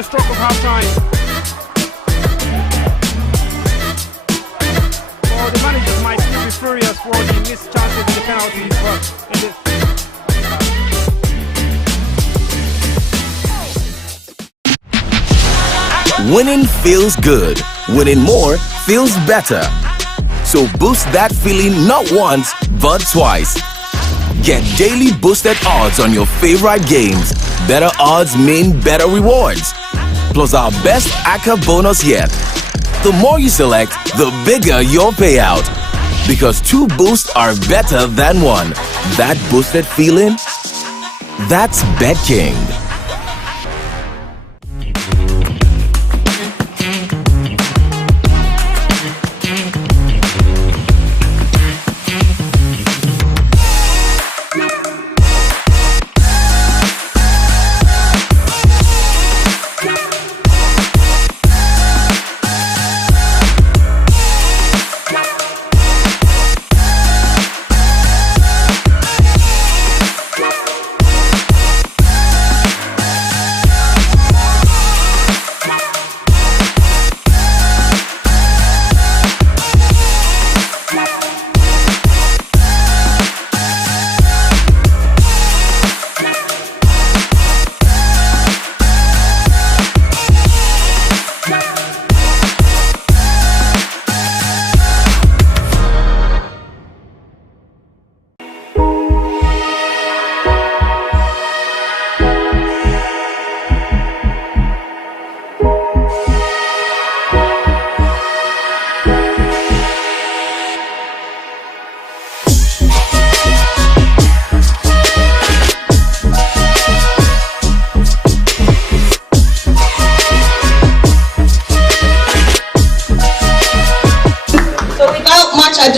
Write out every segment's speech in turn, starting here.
the stroke of half-time. Well, the managers might still be furious for the missed chances in the penalties, but winning feels good. Winning more feels better. So boost that feeling not once, but twice. Get daily boosted odds on your favorite games. Better odds mean better rewards. Plus our best ACCA bonus yet. The more you select, the bigger your payout. Because 2 boosts are better than 1. That boosted feeling? That's BetKing.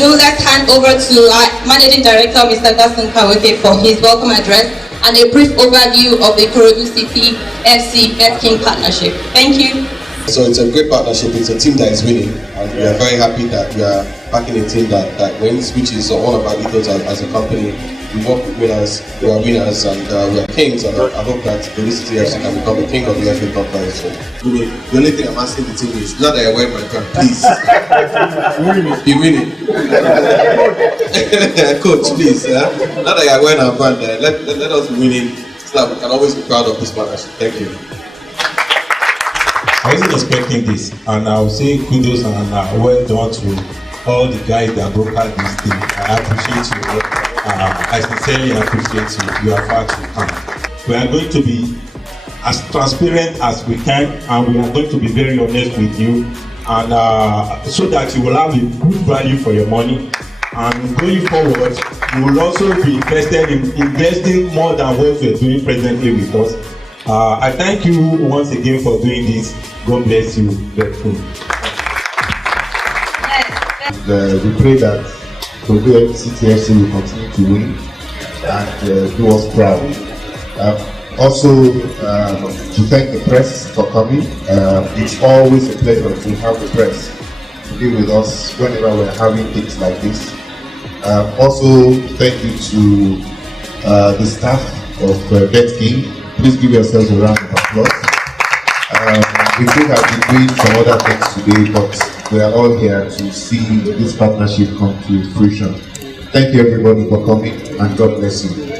Let's hand over to our Managing Director, Mr. Gaston Kawoke, for his welcome address and a brief overview of the Ikorodu City FC BetKing partnership. Thank you. So it's a great partnership. It's a team that is winning, and we are very happy that we are backing a team that wins, which is one of our ethos as a company. We work with winners, we are winners, and we are kings, and I hope that the City FC can become the king of the FA Cup very soon. The only thing I'm asking the team is, not that you're wearing my brand, please. Be winning. Coach, please. Not that you're wearing our brand, let us be winning so that we can always be proud of this partnership. Thank you. I wasn't expecting this, and I'll say kudos and well done to all the guys that brokered this thing. I appreciate you. I sincerely appreciate you. You are far too kind. We are going to be as transparent as we can, and we are going to be very honest with you, and so that you will have a good value for your money. And going forward, you will also be interested in investing more than what you are doing presently with us. I thank you once again for doing this. God bless you. We pray that Kwara City FC will continue to win and do us proud. Also, to thank the press for coming. It's always a pleasure to have the press to be with us whenever we're having things like this. Also, thank you to the staff of BetKing. Please give yourselves a round of applause. We could have been doing some other things today, but we are all here to see this partnership come to fruition. Thank you everybody for coming, and God bless you.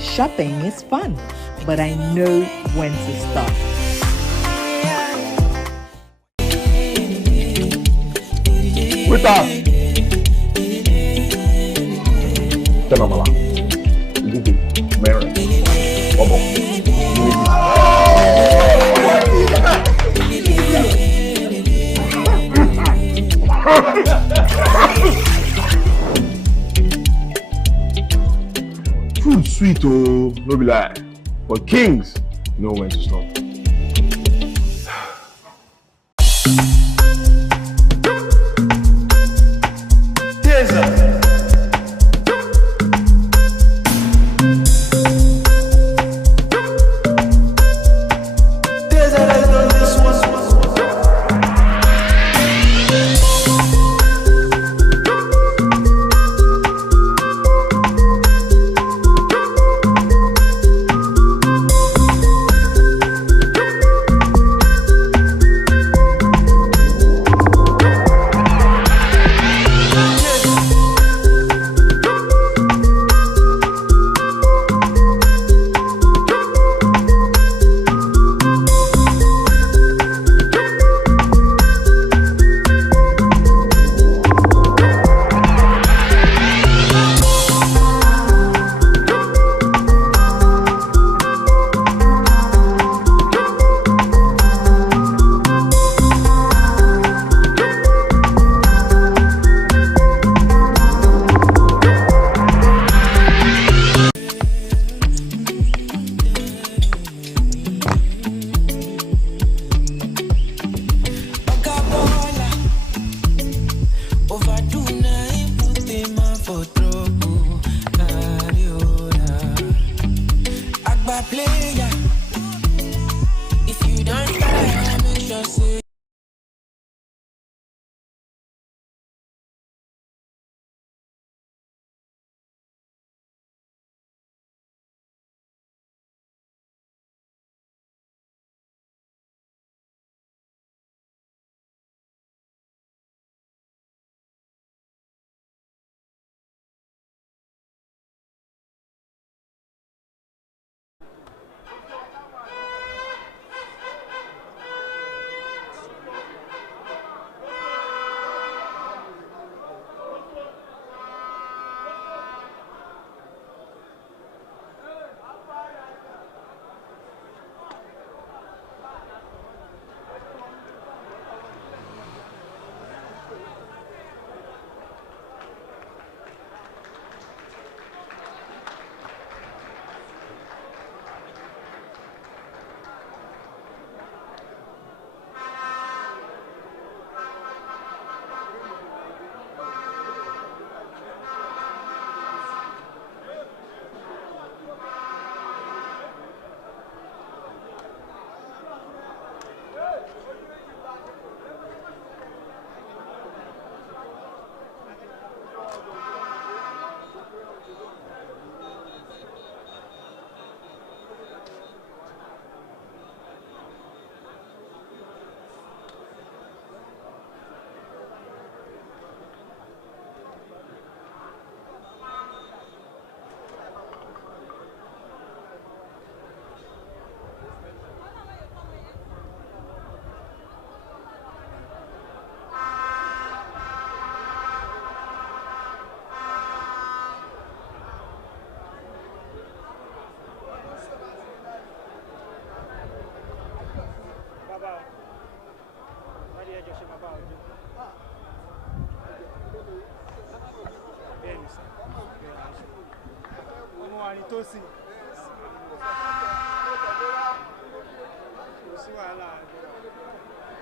Shopping is fun, but I know when to stop. With us. Tenamala. Mary. sweet, oh, no be lie. But kings know when to stop.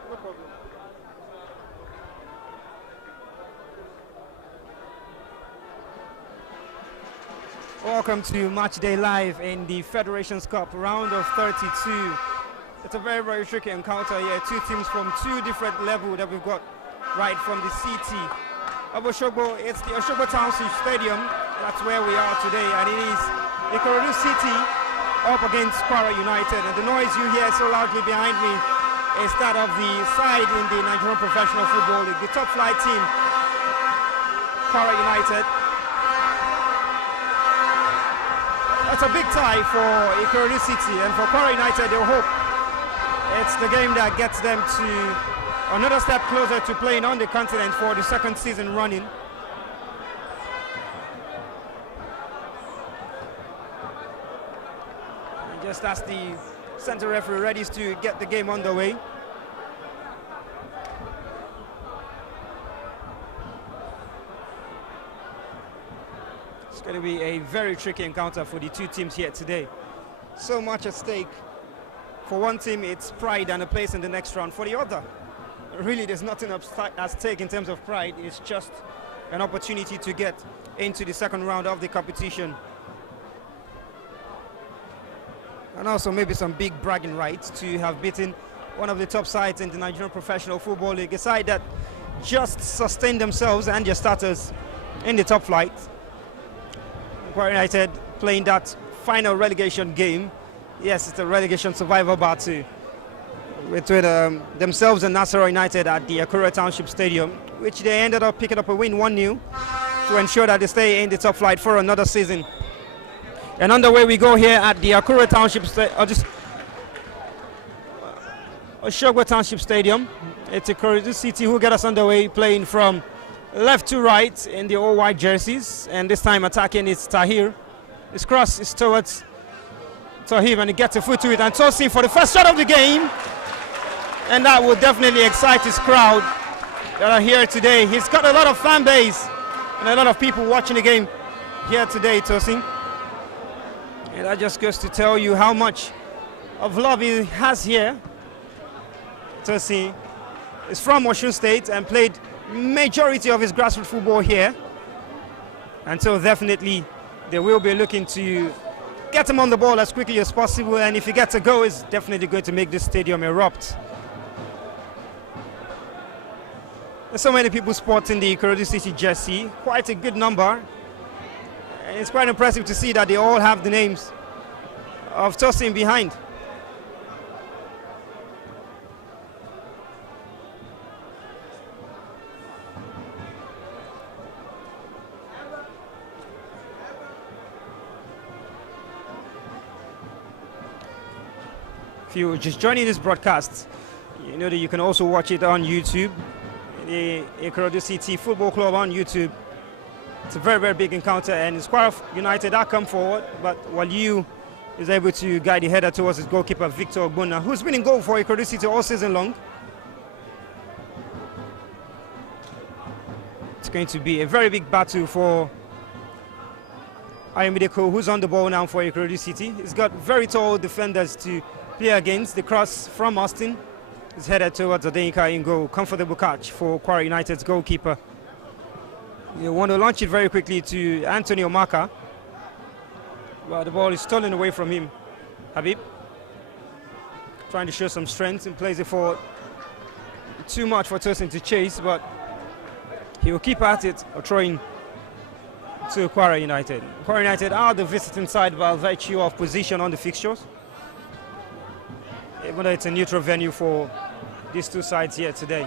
No problem. Welcome to Match Day Live in the Federations Cup round of 32. It's a very, very tricky encounter here. Two teams from two different levels that we've got right from the city of Oshogbo. It's the Oshogbo Township Stadium. That's where we are today, and it is Ikorodu City up against Kwara United. And the noise you hear so loudly behind me is that of the side in the Nigerian Professional Football League, the top flight team, Kwara United. That's a big tie for Ikorodu City, and for Kwara United, they'll hope it's the game that gets them to another step closer to playing on the continent for the second season running. And just as the center referee ready to get the game underway. It's going to be a very tricky encounter for the two teams here today. So much at stake. For one team, it's pride and a place in the next round. For the other, really, there's nothing at stake in terms of pride. It's just an opportunity to get into the second round of the competition. And also maybe some big bragging rights to have beaten one of the top sides in the Nigerian Professional Football League, a side that just sustained themselves and their starters in the top flight. Kwara United playing that final relegation game. Yes, it's a relegation survival battle between themselves and Nasarawa United at the Akura Township Stadium, which they ended up picking up a win 1-0 to ensure that they stay in the top flight for another season. And underway we go here at the Akura Township Oshogbo Township Stadium. It's Ikorodu City who get us underway, playing from left to right in the all white jerseys, and this time attacking is Tahir. His cross is towards Tahir and he gets a foot to it, and Tosin for the first shot of the game, and that will definitely excite his crowd that are here today. He's got a lot of fan base and a lot of people watching the game here today, Tosin, and that just goes to tell you how much of love he has here. Tosin is from Osun State and played majority of his grassroots football here, and so definitely they will be looking to get him on the ball as quickly as possible, and if he gets a goal, it's definitely going to make this stadium erupt. There's so many people sporting the Ikorodu City jersey, quite a good number, and it's quite impressive to see that they all have the names of Tosin behind. If you're just joining this broadcast, you know that you can also watch it on YouTube, the Ikorodu City Football Club on YouTube. It's a very, very big encounter, and it's Kwara United that come forward, but Waliu is able to guide the header towards his goalkeeper, Victor Ogbonna, who's been in goal for Ikorodu City all season long. It's going to be a very big battle for Ayomideko, who's on the ball now for Ikorodu City. He's got very tall defenders to play against. The cross from Austin is headed towards Adenka in goal. Comfortable catch for Kwara United's goalkeeper. They want to launch it very quickly to Anthony Omaka, but the ball is stolen away from him. Habib trying to show some strength and plays it forward. Too much for Tosin to chase, but he will keep at it or throwing to Kwara United. Kwara United are the visiting side by virtue of position on the fixtures, even though it's a neutral venue for these two sides here today.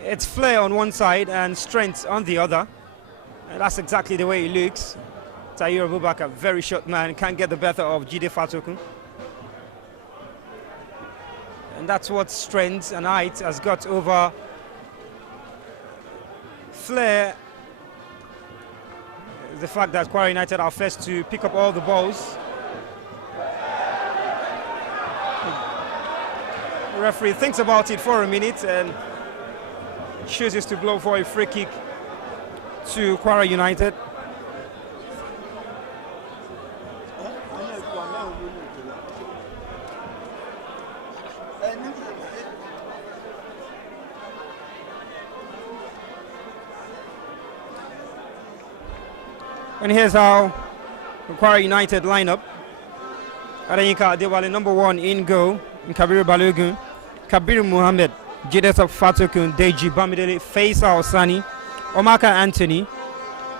It's flair on one side and strength on the other, and that's exactly the way it looks. Tahir Abubakar, very short man, can't get the better of Jide Fatokun. And that's what strength and height has got over flair. The fact that Kwara United are first to pick up all the balls. The referee thinks about it for a minute and chooses to blow for a free kick to Kwara United. And here's how Kwara United line up. Adeyinka Adewale, number 1 in goal. Kabiru Balogun, Kabiru Muhammad, Jidesa Fatokun, Deji Bamidele, Faisal Sani, Omaka Anthony,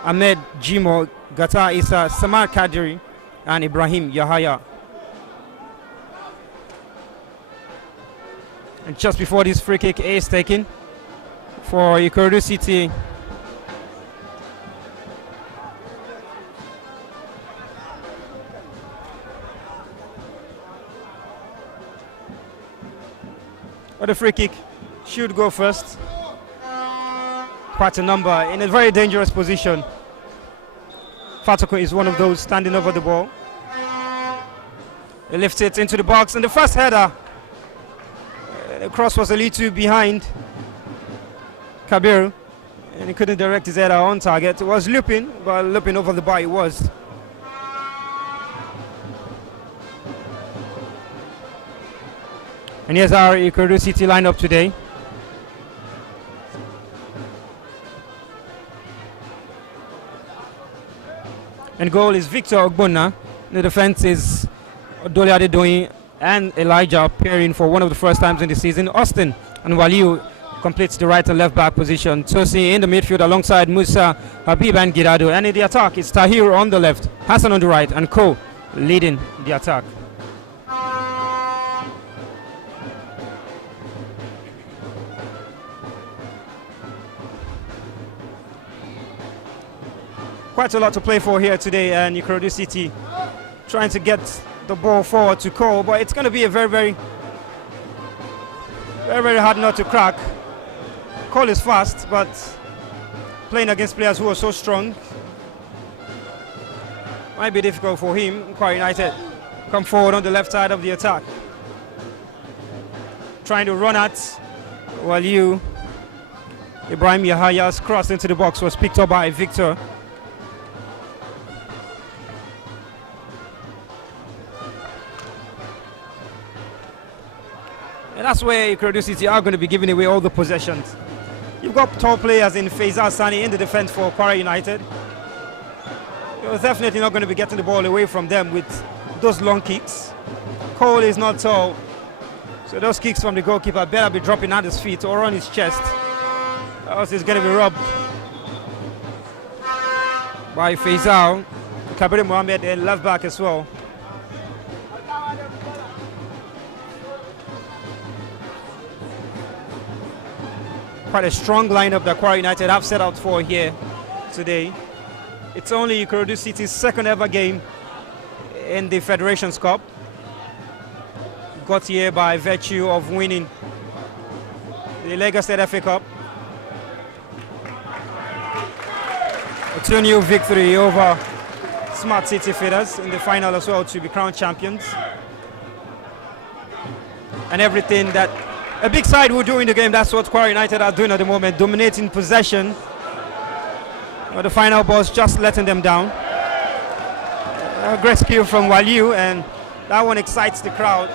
Ahmed Jimo, Gata Isa, Samar Kadiri, and Ibrahim Yahaya. And just before this free kick is taken for Ikorodu City, but the free kick should go first. Quite a number in a very dangerous position. Fatoko is one of those standing over the ball. He lifts it into the box, and the first header The cross was a little behind Kabir, and he couldn't direct his header on target. It was looping, but looping over the bar it was. And here's our Ikorodu City lineup today. And goal is Victor Ogbonna. The defense is Odole Adedoyin and Elijah pairing for one of the first times in the season. Austin and Waliu completes the right and left back position. Tosi in the midfield alongside Musa, Habib and Girado. And in the attack, it's Tahir on the left, Hassan on the right, and Ko leading the attack. Quite a lot to play for here today, and Ikorodu City trying to get the ball forward to Cole, but it's going to be a very hard nut to crack. Cole is fast, but playing against players who are so strong might be difficult for him. Kwara United come forward on the left side of the attack, trying to run at Waliu. Ibrahim Yahaya's cross into the box was picked up by Victor. And that's where Ikorodu City are going to be giving away all the possessions. You've got tall players in Faisal Sani in the defense for Kwara United. You're definitely not going to be getting the ball away from them with those long kicks. Cole is not tall, so those kicks from the goalkeeper better be dropping at his feet or on his chest, or else he's going to be robbed by Faisal. Kabir Mohammed and left back as well. Quite a strong lineup that Kwara United have set out for here today. It's only Ikorodu City's second ever game in the Federations Cup. Got here by virtue of winning the Lagos State FA Cup. A 2-0 victory over Smart City Feeders in the final as well to be crowned champions. And everything that a big side will do in the game, that's what Kwara United are doing at the moment, dominating possession. But the final ball's just letting them down. A great skill from Waliu, and that one excites the crowd.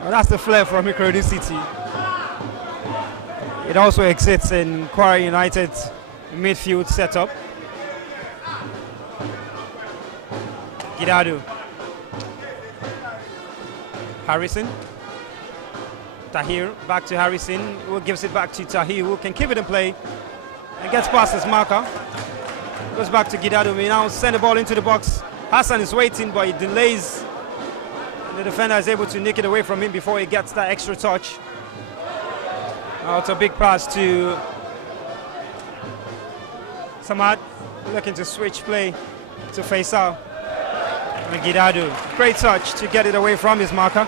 Well, that's the flair from Ikorodu City. It also exists in Kwara United's midfield setup. Girado. Harrison. Tahir back to Harrison, who gives it back to Tahir, who can keep it in play and gets past his marker. Goes back to Girado. We now send the ball into the box. Hassan is waiting, but he delays. The defender is able to nick it away from him before he gets that extra touch. Now it's a big pass to Samad, looking to switch play to Faisal. Girado, great touch to get it away from his marker.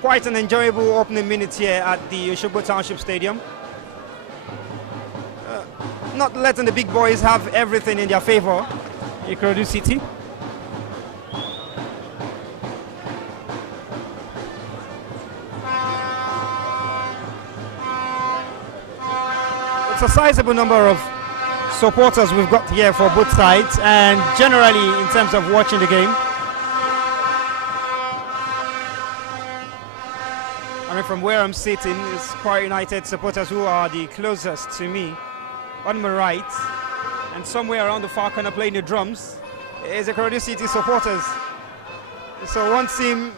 Quite an enjoyable opening minute here at the Osogbo Township Stadium. Not letting the big boys have everything in their favor, Ikorodu City. It's a sizable number of supporters we've got here for both sides, and generally in terms of watching the game. I mean, from where I'm sitting is Kwara United supporters who are the closest to me on my right, and somewhere around the far corner playing the drums is Ikorodu City supporters. So one team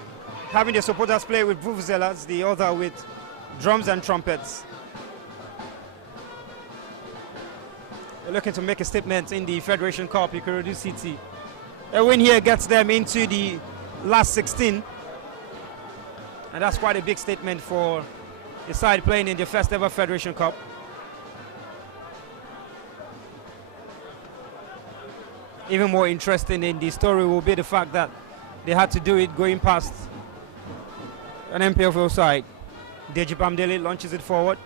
having the supporters play with vuvuzelas, the other with drums and trumpets. They're looking to make a statement in the Federation Cup. Ikorodu City, a win here gets them into the last 16, and that's quite a big statement for the side playing in the first ever Federation Cup. Even more interesting in the story will be the fact that they had to do it going past an MPFL side. Deji Bamdele launches it forward.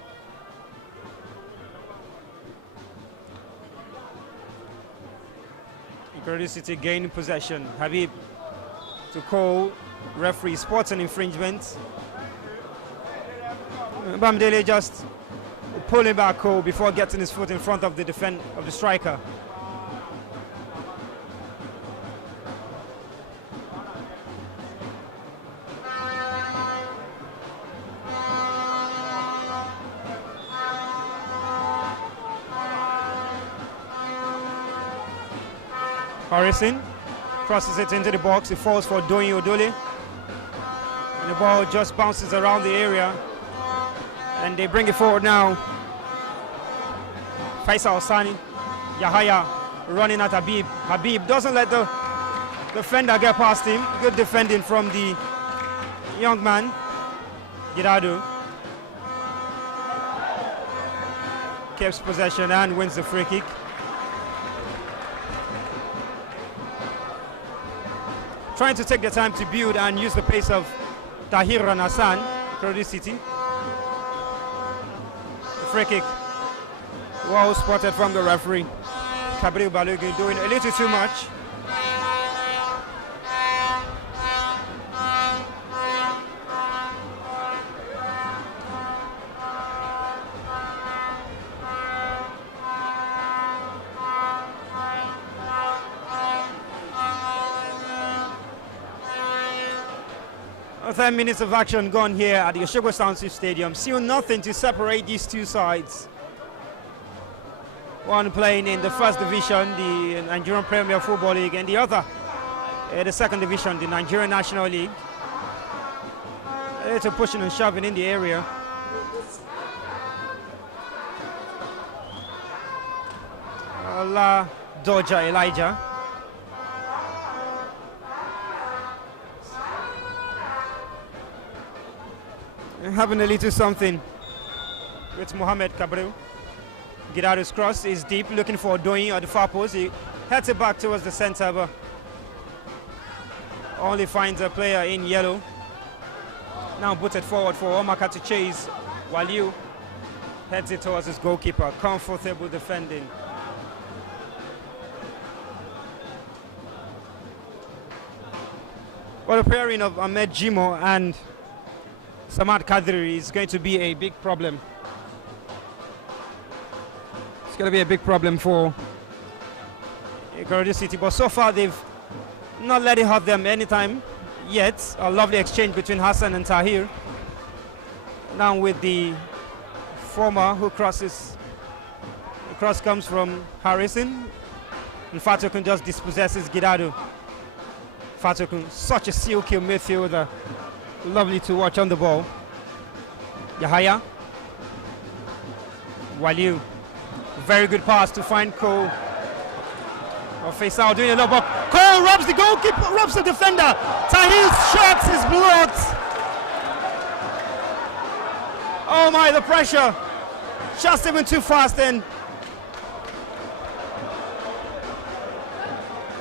Ikorodu City gaining possession. Habib to call referee spots an infringement. Bamdele just pulling back Cole before getting his foot in front of the striker. Harrison crosses it into the box. It falls for Doyin Odole. And the ball just bounces around the area. And they bring it forward now. Faisal Sani. Yahaya running at Habib. Habib doesn't let the defender get past him. Good defending from the young man, Ikorodu. Keeps possession and wins the free kick. Trying to take the time to build and use the pace of Tahir and Hassan, Ikorodu City. The free kick, well spotted from the referee. Kabril Balogun doing a little too much. 10 minutes of action gone here at the Osogbo Soundsweep Stadium. Still nothing to separate these two sides. One playing in the first division, the Nigerian Premier Football League, and the other the second division, the Nigerian National League. A little pushing and shoving in the area. La Doja Elijah. Having a little something with Mohamed Kabril. Ikorodu's cross is deep, looking for Doyin at the far post. He heads it back towards the center, but only finds a player in yellow. Now put it forward for Omaka to chase. Waliu heads it towards his goalkeeper. Comfortable defending. Well, the pairing of Ahmed Jimo and Samad Kadri is going to be a big problem. It's going to be a big problem for Ikorodu City, but so far they've not let it hurt them anytime yet. A lovely exchange between Hassan and Tahir. Now with the former who crosses. The cross comes from Harrison. And Fatokun just dispossesses Ikorodu. Fatokun, such a silky midfielder. Lovely to watch on the ball. Yahaya. Waliu. Very good pass to find Cole. Faisal doing a lot, but Cole robs the goalkeeper, robs the defender. Tahir's shot is blocked. Oh my, the pressure. Just even too fast, and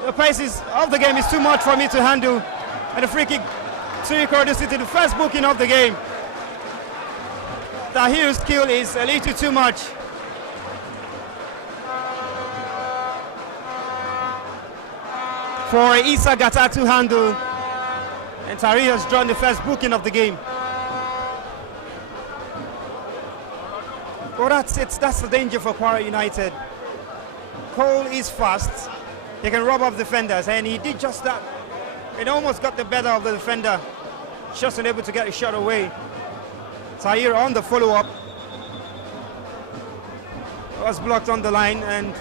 the pace of the game is too much for me to handle. And the free kick to Ikorodu City, the first booking of the game. Tahir's skill is a little too much. For Issa Gata to handle, and Tahir has drawn the first booking of the game. Well, that's it. That's the danger for Kwara United. Cole is fast. He can rob off defenders, and he did just that. It almost got the better of the defender. Just unable to get a shot away. Tahir on the follow-up. Was blocked on the line, and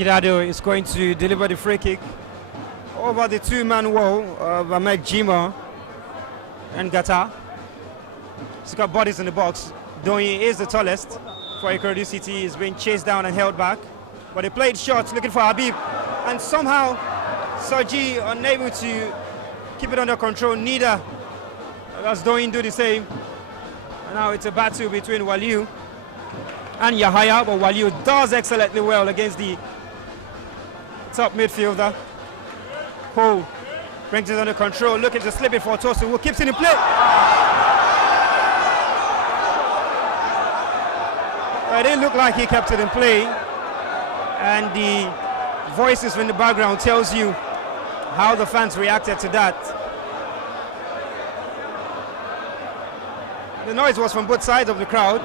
Ikorodu is going to deliver the free kick over the two-man wall of Ahmed Jima and Gata. He's got bodies in the box. Doyin is the tallest. for Ikorodu City is being chased down and held back. But they played shots looking for Habib. And somehow, Soji unable to keep it under control. Neither as Doin do the same. And now it's a battle between Waliu and Yahaya. But Waliu does excellently well against the top midfielder. Cole brings it under control. Looking to slip it for Tosu, who keeps it in play. It didn't look like he kept it in play, and the voices from the background tells you how the fans reacted to that. The noise was from both sides of the crowd.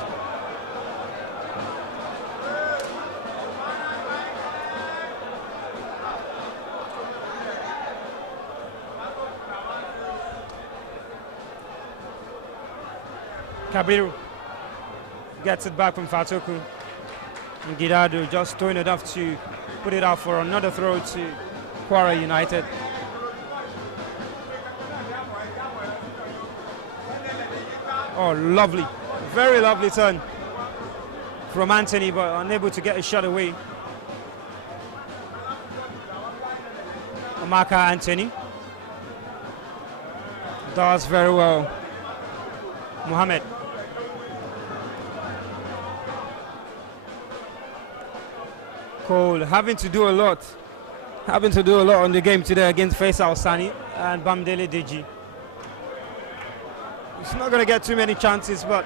Kabiru gets it back from Fatoku. And Gidado just doing enough to put it out for another throw to Kwara United. Oh, lovely. Very lovely turn from Anthony, but unable to get a shot away. Amaka Anthony does very well. Mohamed. Cole having to do a lot on the game today against Faisal Sani and Bamdele Deji. He's not going to get too many chances, but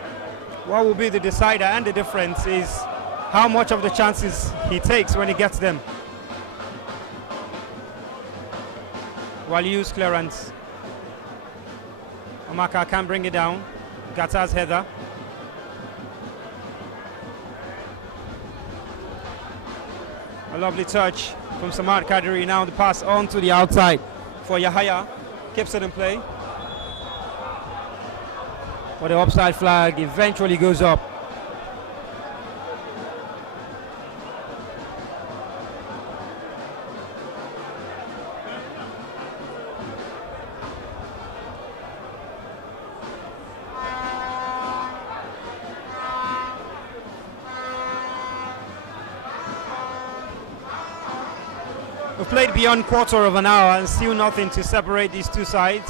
what will be the decider and the difference is how much of the chances he takes when he gets them. Waliu's clearance. Amaka can bring it down. Gata's header. A lovely touch from Samad Kadiri. Now the pass on to the outside for Yahaya. Keeps it in play. But the offside flag eventually goes up. We've played beyond quarter of an hour and still nothing to separate these two sides.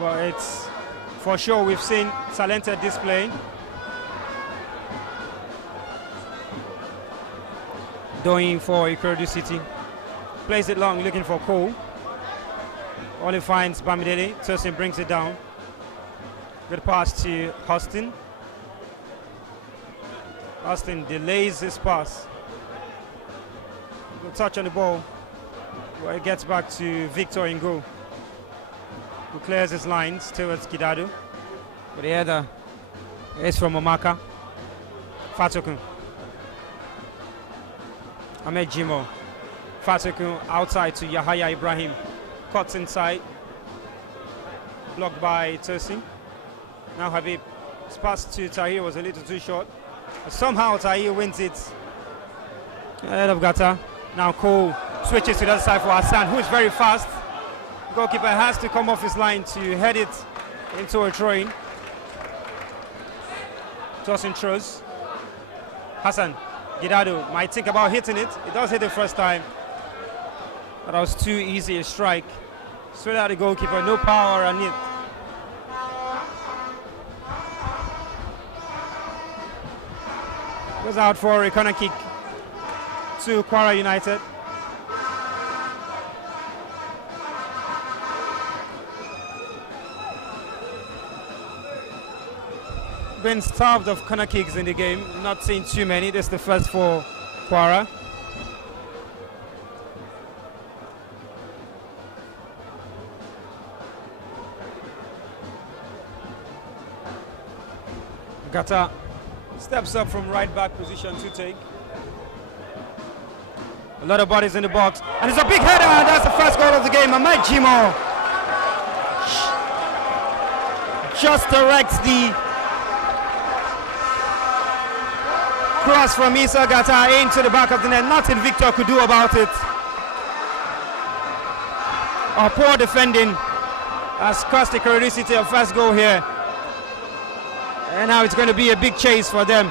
Well, it's for sure we've seen talented display. Doing for Ikorodu City. Plays it long, looking for Cole. Only finds Bamidele. Tosin brings it down. Good pass to Austin. Austin delays his pass. Good touch on the ball. Where it gets back to Victor in goal, who clears his lines towards Kidado. But the header is from Omaka. Fatoku. Ahmed Jimo. Fatoku outside to Yahaya Ibrahim. Cuts inside. Blocked by Tosin. Now Habib. His pass to Tahir was a little too short. But somehow Tahir wins it. Ahead of Gata. Now Cole switches to the other side for Hassan, who is very fast. Goalkeeper has to come off his line to head it into a throw-in. Tosin throws. Hassan, Gidado might think about hitting it. It does hit the first time. But that was too easy a strike. Straight out the goalkeeper, no power on it. Goes out for a corner kick to Kwara United. Been starved of corner kicks in the game, not seen too many. This is the first for Kwara. Gata steps up from right back position to take. A lot of bodies in the box, and it's a big header, and that's the first goal of the game. Ahmed Jimo just directs the cross from Isa Gata into the back of the net. Nothing Victor could do about it. Our poor defending has cost Ikorodu City a first goal here. And now it's going to be a big chase for them.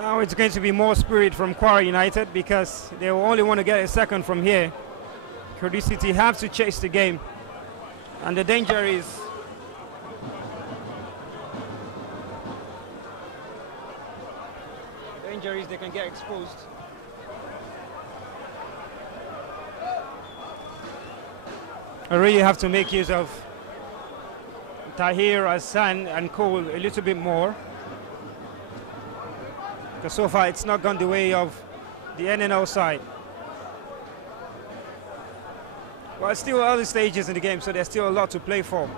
Now it's going to be more spirit from Kwara United because they will only want to get a second from here. Ikorodu City have to chase the game. And the danger is they can get exposed. I really have to make use of Tahir, Hassan and Cole a little bit more. Because so far it's not gone the way of the NNL side. Well, it's still early stages in the game, so there's still a lot to play for.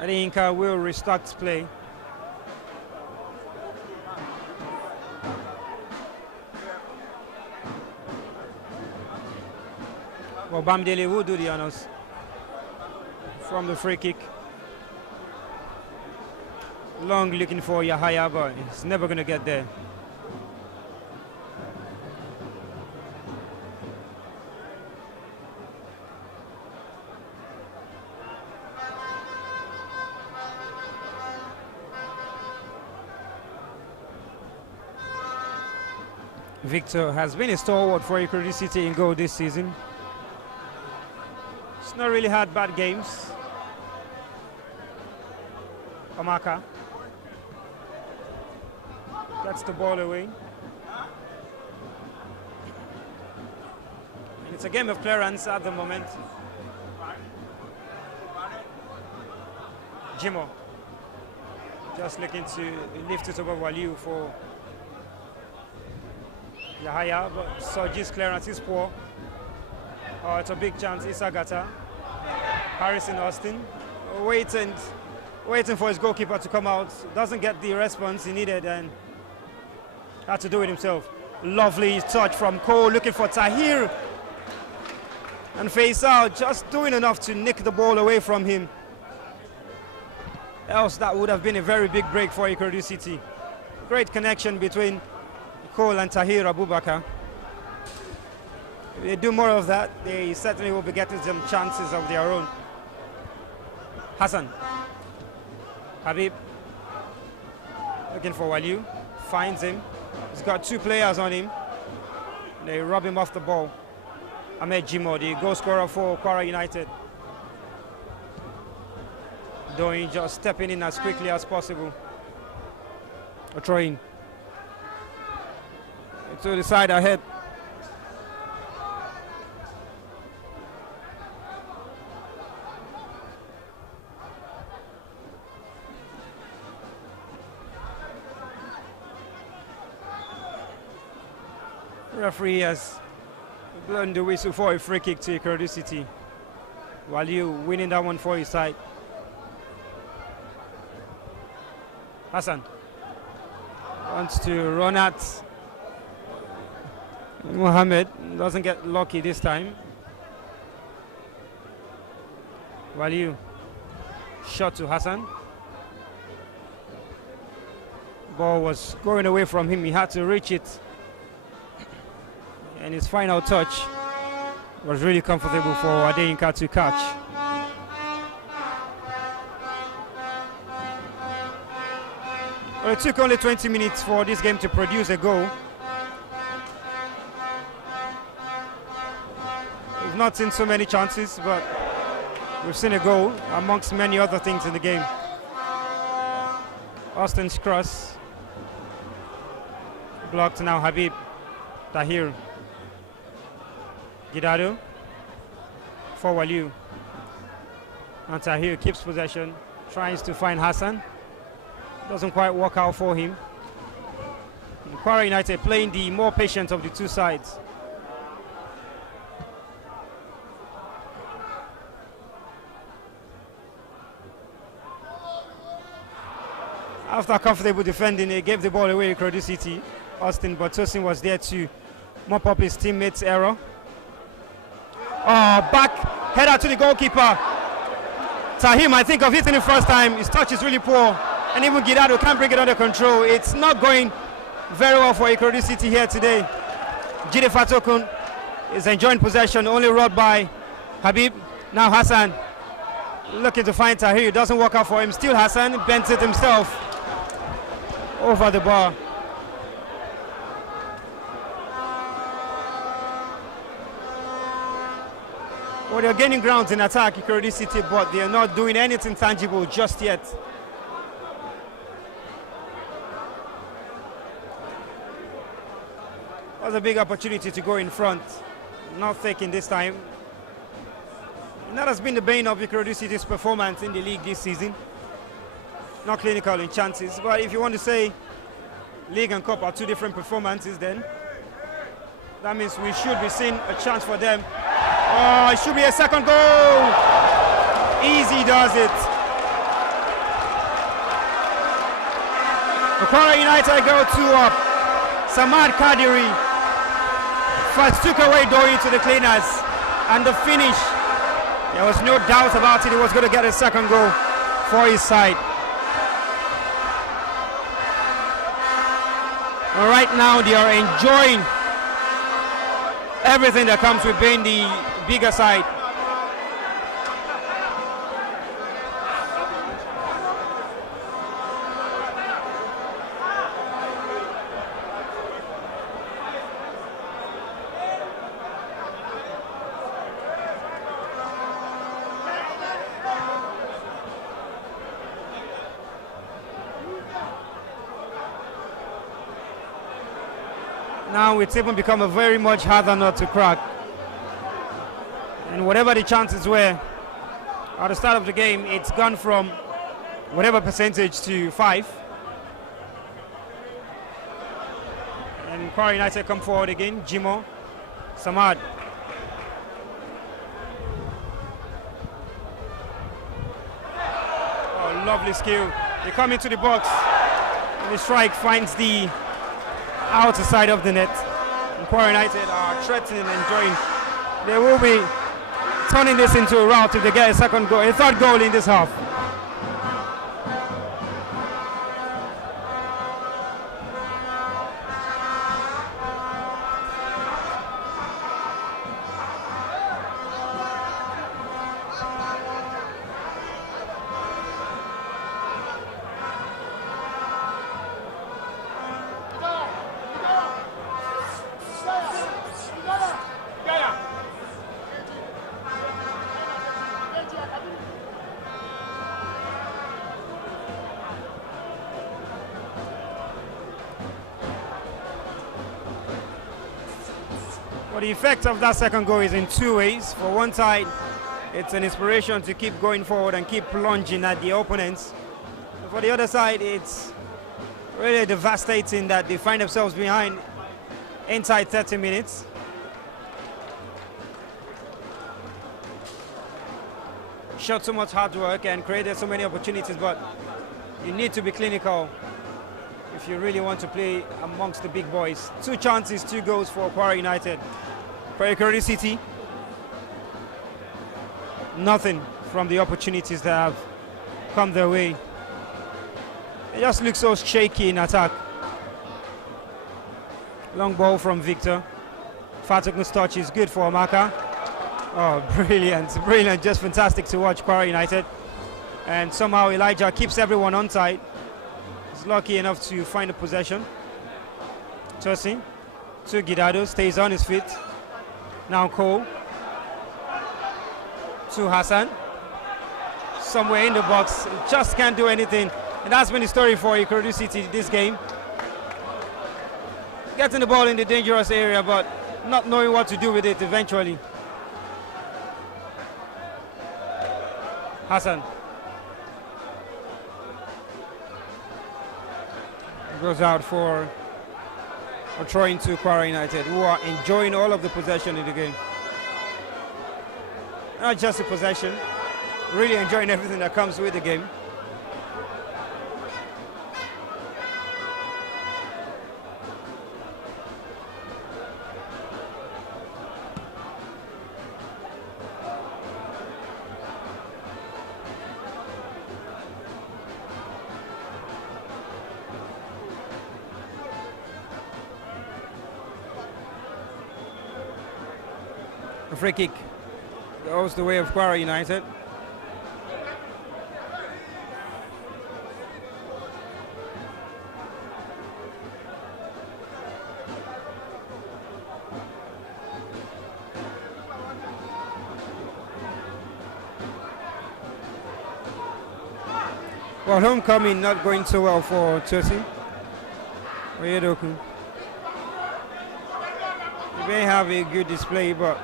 I think Inca will restart play. Well, Bamdele will do the honors from the free kick. Long looking for Yahaya, but it's never going to get there. Victor has been a stalwart for Ikorodu City in goal this season. It's not really had bad games. Amaka gets the ball away. And it's a game of clearance at the moment. Jimo just looking to lift it over Waliu for Yahaya, but Soji's clearance is poor. Oh, it's a big chance. Isagata, Harrison Austin, waiting for his goalkeeper to come out. Doesn't get the response he needed and had to do it himself. Lovely touch from Cole, looking for Tahir. And Faisal just doing enough to nick the ball away from him. Else that would have been a very big break for Ikorodu City. Great connection between Cole and Tahir Abubakar. If they do more of that, they certainly will be getting some chances of their own. Hassan. Habib. Looking for Waliu. Finds him. He's got two players on him. They rob him off the ball. Ahmed Jimo, the goal scorer for Kwara United. Doing just stepping in as quickly as possible. A throw in. To the side ahead. Referee has blown the whistle for a free kick to Ikorodu City. Waliu winning that one for his side. Hassan wants to run at Mohamed, doesn't get lucky this time. Waliu, shot to Hassan. Ball was going away from him, he had to reach it. And his final touch was really comfortable for Adeyinka to catch. Well, it took only 20 minutes for this game to produce a goal. We've not seen so many chances, but we've seen a goal amongst many other things in the game. Austin's cross. Blocked now, Habib. Tahir. Gidado. For Waliu. And Tahir keeps possession. Tries to find Hassan. Doesn't quite work out for him. Kwara United playing the more patient of the two sides. After comfortable defending, he gave the ball away to Ikorodu City. Austin, but Tosin was there to mop up his teammates' error. Oh, back header to the goalkeeper. Tahim, I think of hitting it first time. His touch is really poor, and even Gidado can't bring it under control. It's not going very well for Ikorodu City here today. Jide Fatokun is enjoying possession, only robbed by Habib. Now Hassan looking to find Tahir. It doesn't work out for him. Still Hassan bends it himself over the bar. Well, they're gaining grounds in attack, Ikorodu City, but they're not doing anything tangible just yet. Was a big opportunity to go in front, not taking this time. And that has been the bane of Ikorodu City's performance in the league this season. Not clinical in chances, but if you want to say league and cup are two different performances, then that means we should be seeing a chance for them. Oh, it should be a second goal. Easy does it. Kwara United go 2-up. Samad Kadiri first took away Doi to the cleaners, and the finish, there was no doubt about it, he was going to get a second goal for his side. And right now they are enjoying everything that comes with being the bigger side. Now it's even become a very much harder nut to crack. And whatever the chances were at the start of the game, it's gone from whatever percentage to 5. And Kwara United come forward again. Jimo, Samad. Oh, lovely skill. They come into the box, and the strike finds the outer side of the net. And Kwara United are threatening and enjoying. They will be turning this into a rout if they get a second goal, a third goal in this half. But the effect of that second goal is in two ways. For one side, it's an inspiration to keep going forward and keep plunging at the opponents. For the other side, it's really devastating that they find themselves behind inside 30 minutes. Showed so much hard work and created so many opportunities, but you need to be clinical if you really want to play amongst the big boys. 2 chances, 2 goals for Kwara United. For Ikorodu City, nothing from the opportunities that have come their way. It just looks so shaky in attack. Long ball from Victor. Fatokun's touch is good for Amaka. Oh, brilliant, brilliant, just fantastic to watch Kwara United. And somehow Elijah keeps everyone on side. He's lucky enough to find a possession. Tosin to Gidado, stays on his feet. Now Cole to Hassan. Somewhere in the box, just can't do anything. And that's been the story for Ikorodu City this game. Getting the ball in the dangerous area, but not knowing what to do with it eventually. Hassan. Goes out for a throw into Kwara United, who are enjoying all of the possession in the game. Not just the possession, really enjoying everything that comes with the game. A free kick goes the way of Kwara United. Well, homecoming not going so well for Chelsea. Oyedoku. He may have a good display, but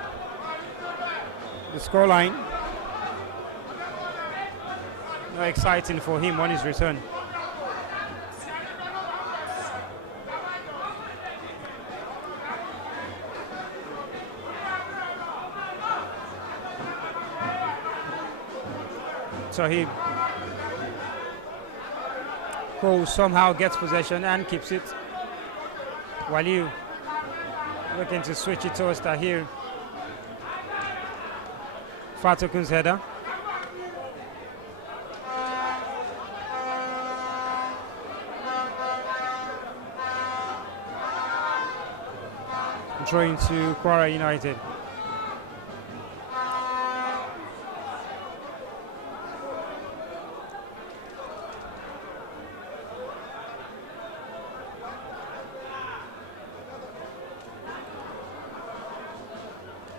the scoreline not exciting for him on his return. Sahib Cole somehow gets possession and keeps it. Waliu looking to switch it towards Tahir. Fatokun's header. Throwing to Kwara United.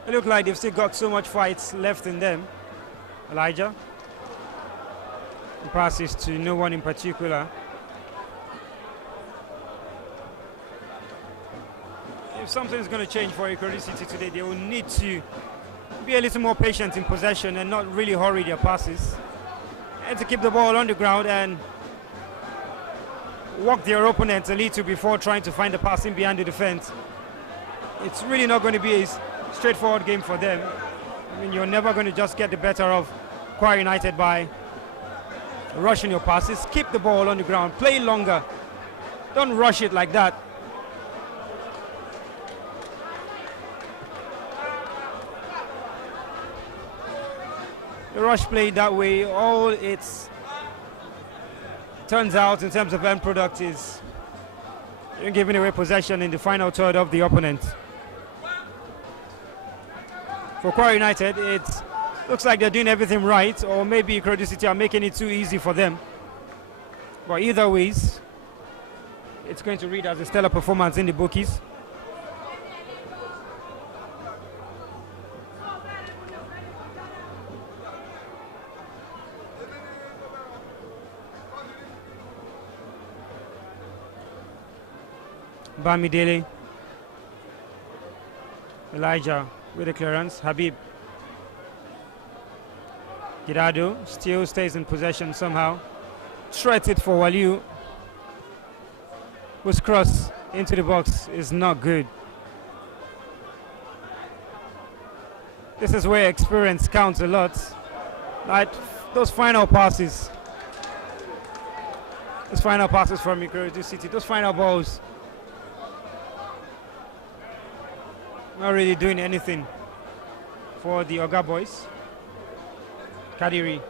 It look like they've still got so much fights left in them. Elijah. The passes to no one in particular. If something is going to change for Ikorodu City today, they will need to be a little more patient in possession and not really hurry their passes. And to keep the ball on the ground and walk their opponents a little before trying to find the passing behind the defense. It's really not going to be a straightforward game for them. I mean, you're never going to just get the better of Kwara United by rushing your passes. Keep the ball on the ground, play longer. Don't rush it like that. The rush play that way, all it turns out in terms of end product is you're giving away possession in the final third of the opponent. For Kwara United, it looks like they're doing everything right, or maybe Ikorodu City are making it too easy for them. But either ways, it's going to read as a stellar performance in the bookies. Bamidele. Elijah with the clearance. Habib. Girado still stays in possession somehow. Threats it for Waliu. Whose cross into the box is not good. This is where experience counts a lot. Like those final passes. Those final passes from Ikorodu City. Those final balls. Not really doing anything for the Oga boys. Kadiri.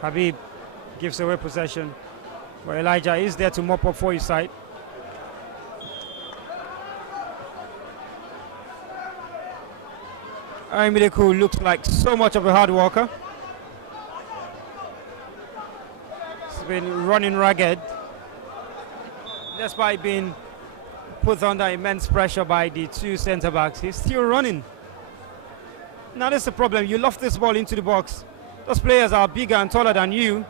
Habib gives away possession, but Elijah is there to mop up for his side. Ayimideku looks like so much of a hard worker. He's been running ragged, despite being put under immense pressure by the two centre backs. He's still running. Now that's the problem. You loft this ball into the box. Those players are bigger and taller than you.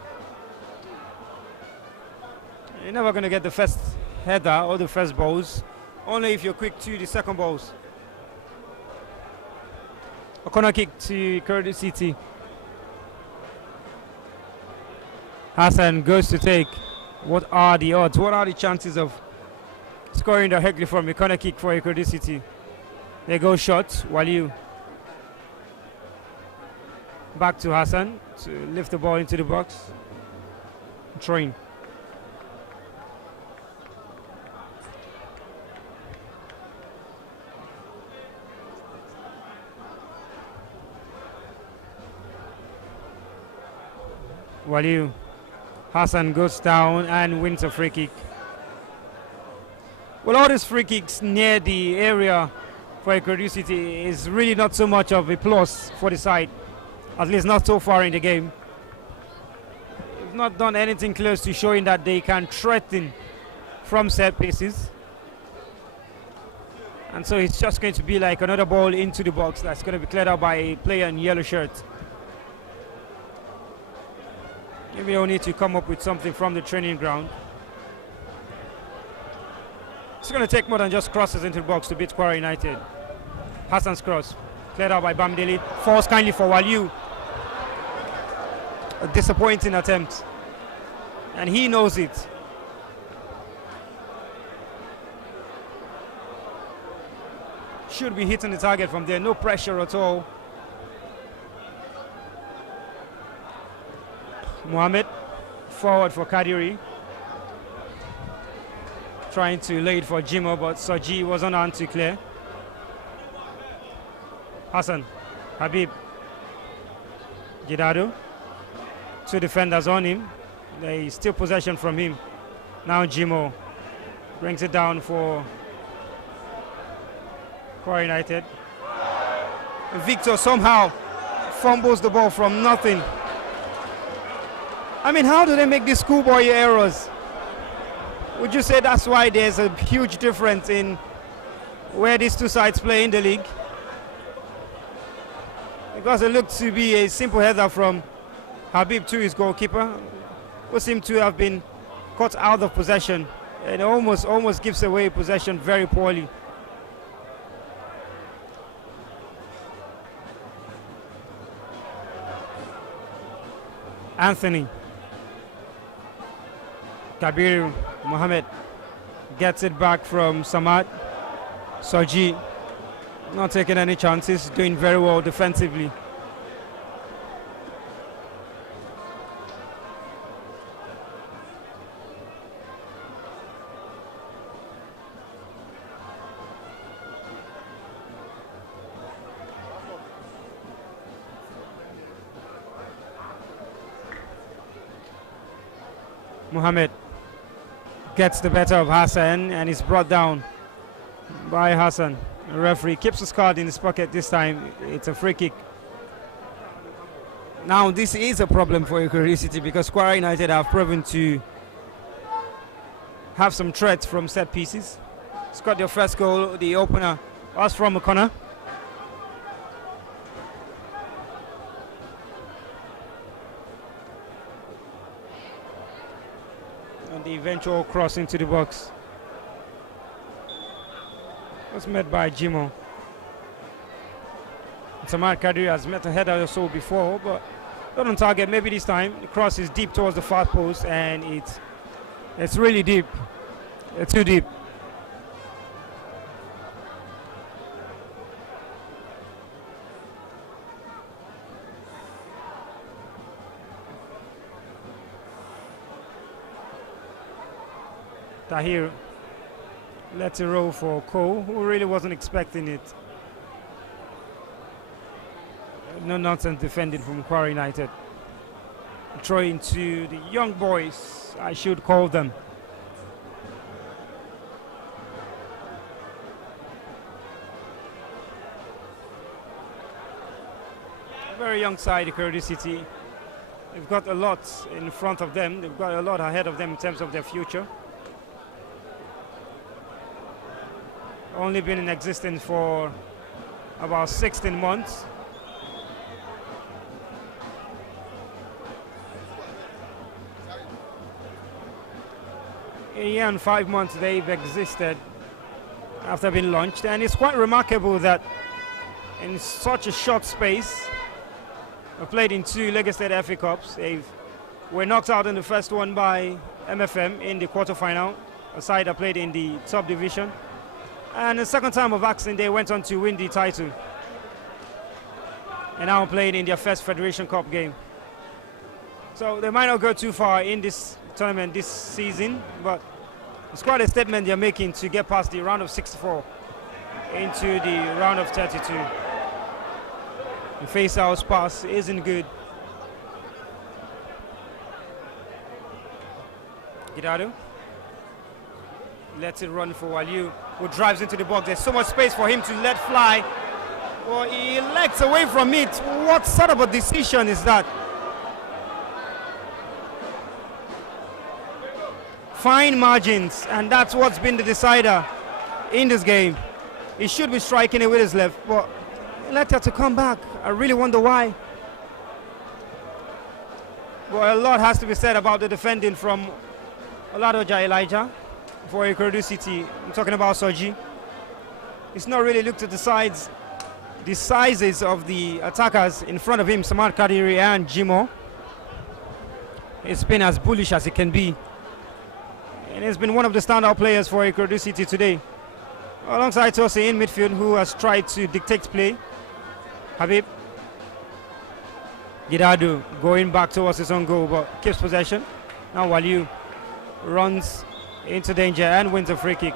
You're never going to get the first header or the first balls. Only if you're quick to the second balls. A corner kick to Ikorodu City. Hassan goes to take. What are the odds? What are the chances of scoring directly from a corner kick for Ikorodu City? They go short. Waliu. Back to Hassan to lift the ball into the box. Train. Waliu. Hassan goes down and wins a free kick. Well, all these free kicks near the area for Ikorodu City is really not so much of a plus for the side. At least not so far in the game. They've not done anything close to showing that they can threaten from set pieces. And so it's just going to be like another ball into the box that's going to be cleared out by a player in yellow shirt. Maybe we'll need to come up with something from the training ground. It's going to take more than just crosses into the box to beat Kwara United. Hassan's cross, cleared out by Bamidele. Falls kindly for Waliu. A disappointing attempt. And he knows it. Should be hitting the target from there. No pressure at all. Mohamed forward for Kadiri. Trying to lay it for Jimo, but Soji was on hand to clear. Hassan, Habib, Gidado. Two defenders on him. They steal possession from him. Now Jimo brings it down for Kwara United. Victor somehow fumbles the ball from nothing. I mean, how do they make these schoolboy errors? Would you say that's why there's a huge difference in where these two sides play in the league? Because it looked to be a simple header from Habib to his goalkeeper, who seemed to have been caught out of possession. It almost gives away possession very poorly. Anthony. Kabir Mohamed gets it back from Samad. Soji not taking any chances, doing very well defensively. Mohamed gets the better of Hassan and is brought down by Hassan. The referee keeps his card in his pocket this time. It's a free kick. Now this is a problem for Ikorodu City because Kwara United have proven to have some threats from set pieces. Scored their first goal, the opener was from a corner. And the eventual cross into the box was met by Jimo. Samad Kadri has met a header or so before, but not on target. Maybe this time the cross is deep towards the far post, and it's really deep. It's too deep. Tahir lets it roll for Cole, who really wasn't expecting it. No nonsense defending from Kwara United. Throwing to the young boys, I should call them. A very young side, Ikorodu City. They've got a lot in front of them. They've got a lot ahead of them in terms of their future. Only been in existence for about 16 months. a year and 5 months they've existed after being launched, and it's quite remarkable that in such a short space, we played in 2 Lagos State FA Cups. They were knocked out in the first one by MFM in the quarterfinal, a side that played in the top division. And the second time of asking, they went on to win the title. And now playing in their first Federation Cup game. So they might not go too far in this tournament this season, but it's quite a statement they're making to get past the round of 64 into the round of 32. The face-out pass isn't good. Ikorodu lets it run for Waliu, who drives into the box. There's so much space for him to let fly. Well, he elects away from it. What sort of a decision is that? Fine margins, and that's what's been the decider in this game. He should be striking it with his left, but he elected to come back. I really wonder why. Well, a lot has to be said about the defending from Oladoja Elijah for Ikorodu City. I'm talking about Soji. He's not really looked at the sizes of the attackers in front of him, Samad Kadiri and Jimo. It's been as bullish as it can be. And he's been one of the standout players for Ikorodu City today. Alongside Tosi in midfield, who has tried to dictate play. Habib. Ikorodu going back towards his own goal, but keeps possession. Now Waliu runs into danger and wins a free kick.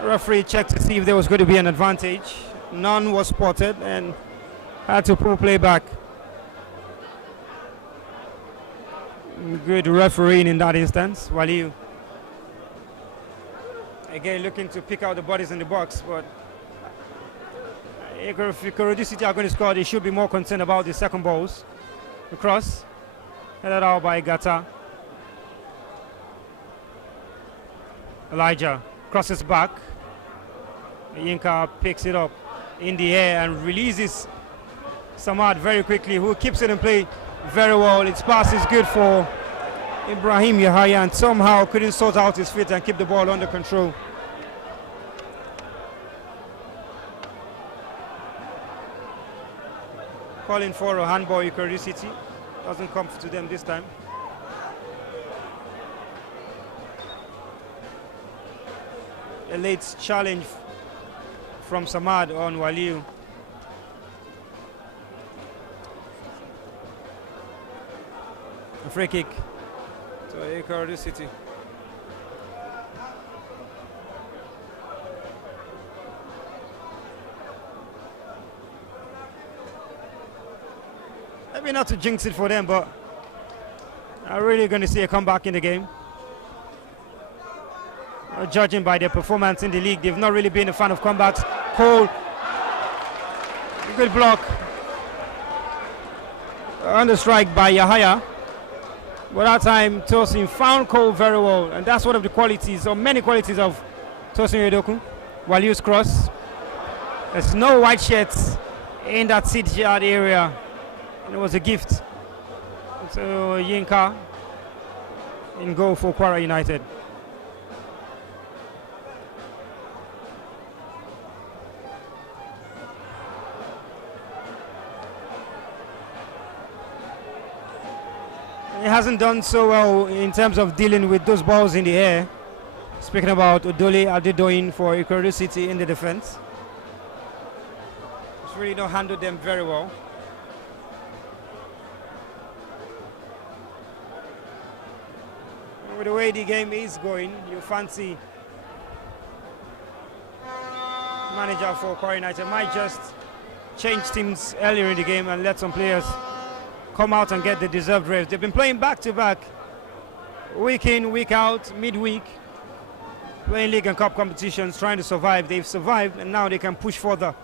The referee checked to see if there was going to be an advantage. None was spotted and had to pull play back. Good refereeing in that instance. Waliu again looking to pick out the bodies in the box, but if Ikorodu City are going to score, they should be more concerned about the second balls. The cross headed out by Gata. Elijah crosses back. Yinka picks it up in the air and releases Samad very quickly, who keeps it in play very well. Its pass is good for Ibrahim Yahaya and somehow couldn't sort out his feet and keep the ball under control. Calling for a handball, Ikorodu City. Doesn't come to them this time. A late challenge from Samad on Waliu. A free kick to Ikorodu City. Maybe not to jinx it for them, but I'm really going to see a comeback in the game. Judging by their performance in the league, they've not really been a fan of comebacks. Cole, good block. Under strike by Yahaya. But that time, Tosin found Cole very well, and that's one of the qualities, or many qualities of Tosin Yodoku. Waliu's cross. There's no white shirts in that sit yard area, and it was a gift. So Yinka in goal for Kwara United. He hasn't done so well in terms of dealing with those balls in the air. Speaking about Odole Adedoyin for Ikorodu City in the defense. He's really not handled them very well. With the way the game is going, you fancy manager for Kwara United might just change teams earlier in the game and let some players come out and get the deserved rest. They've been playing back-to-back, week in, week out, midweek, playing league and cup competitions, trying to survive. They've survived, and now they can push further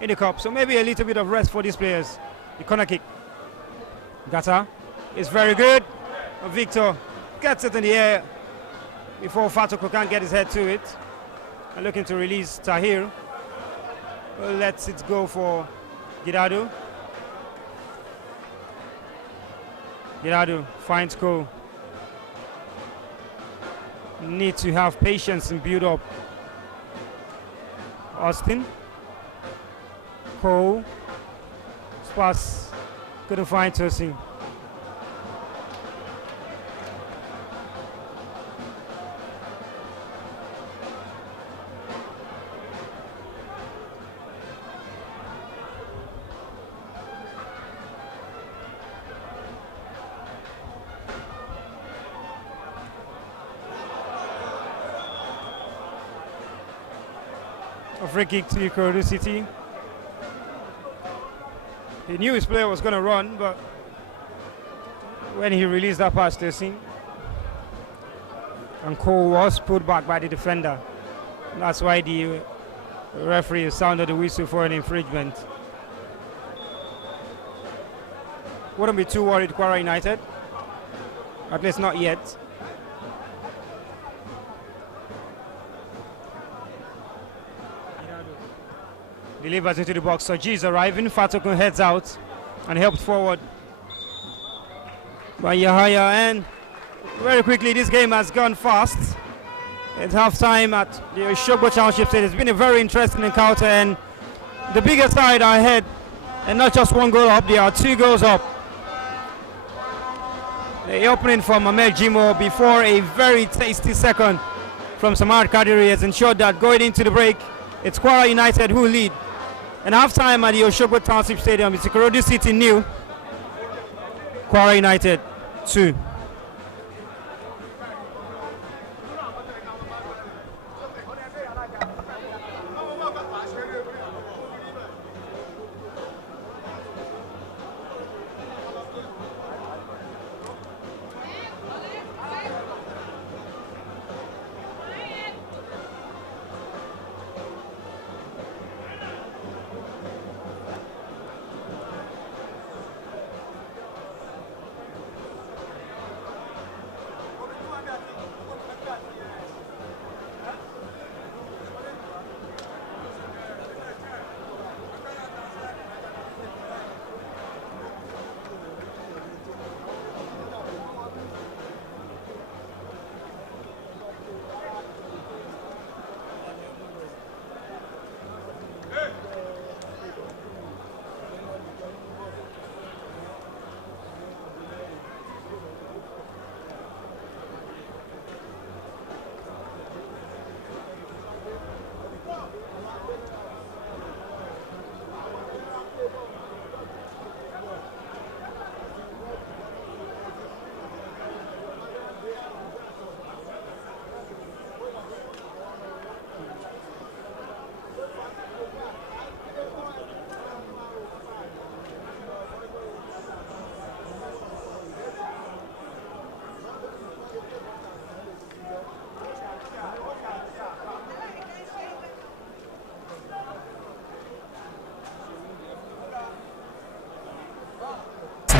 in the cup. So maybe a little bit of rest for these players. The corner kick. Gata is very good. Victor gets it in the air before Fatoko can't get his head to it. And looking to release Tahir. Lets it go for Ikorodu. Ikorodu finds Cole. need to have patience and build up. Austin. Cole. Pass. Couldn't find Tosin. A free kick to Ikorodu City. He knew his player was going to run, but when he released that pass to Singh, and Cole was put back by the defender. That's why the referee sounded the whistle for an infringement. Wouldn't be too worried, Kwara United. At least not yet. Delivers into the box. So G is arriving. Fatokun heads out and helped forward by Yahaya. And very quickly, this game has gone fast. It's half time at the Oshogbo Township State. It's been a very interesting encounter, and the bigger side are ahead, and not just one goal up, there are 2 goals up. The opening from Ahmed Jimo before a very tasty second from Samad Kadiri has ensured that going into the break, it's Kwara United who lead. And half-time at the Oshogbo Township Stadium, it's Ikorodu City 0, Kwara United 2.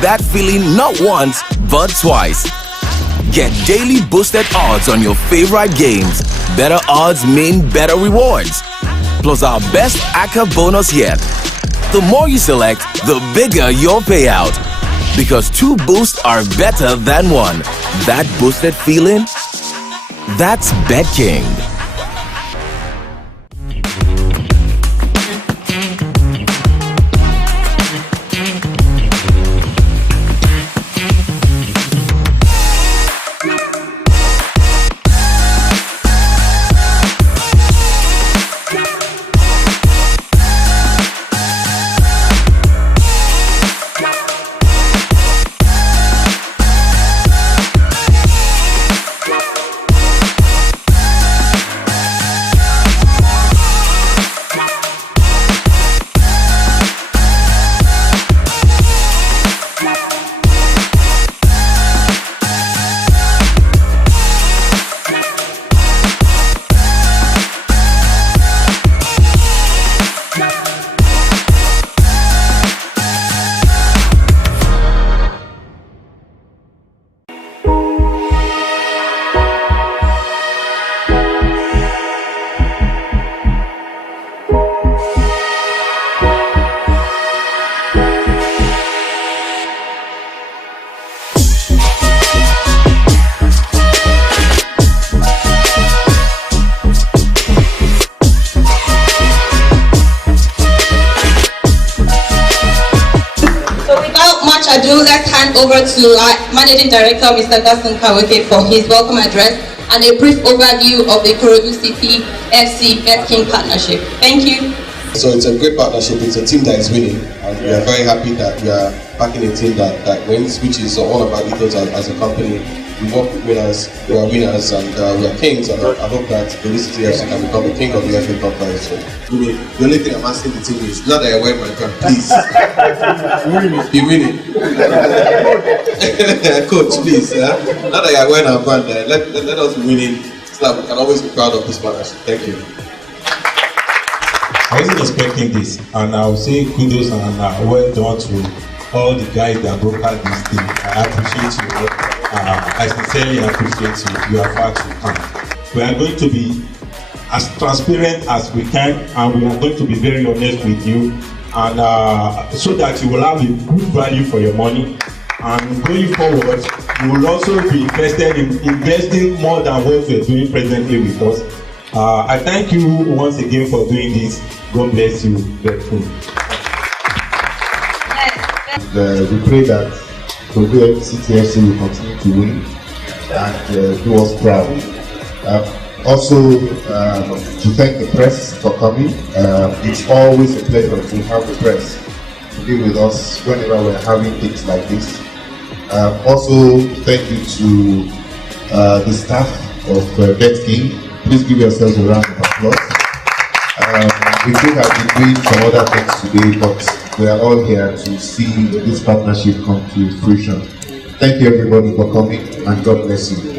That feeling not once, but twice. Get daily boosted odds on your favorite games. Better odds mean better rewards. Plus our best ACCA bonus yet. The more you select, the bigger your payout. Because 2 boosts are better than 1. That boosted feeling? That's BetKing. Managing Director, Mr. Kawoke, for his welcome address and a brief overview of the Ikorodu City FC Bet-King partnership. Thank you. So it's a great partnership. It's a team that is winning, and we are very happy that we are backing a team that wins, which is one of our ethos as a company. We work with winners, we are winners, and we are kings, and I hope that the City FC can become the king of the FA Cup very soon. The only thing I'm asking the team is, now that I wear my brand, please, be winning. Coach, please, now that I wear our brand, let us be winning, so that we can always be proud of this partnership. Thank you. I wasn't expecting this, and I'll say kudos and well done to all the guys that brokered this thing. I appreciate you. I sincerely appreciate you. You are far too kind. We are going to be as transparent as we can, and we are going to be very honest with you, and so that you will have a good value for your money. And going forward, you will also be invested in investing more than what you are doing presently with us. I thank you once again for doing this. God bless you. We pray that Kwara City FC will continue to win and do us proud. Also, to thank the press for coming. It's always a pleasure to have the press to be with us whenever we're having things like this. Also, thank you to the staff of Bet-King. Please give yourselves a round of applause. We could have been doing some other things today, but we are all here to see this partnership come to fruition. Thank you everybody for coming, and God bless you.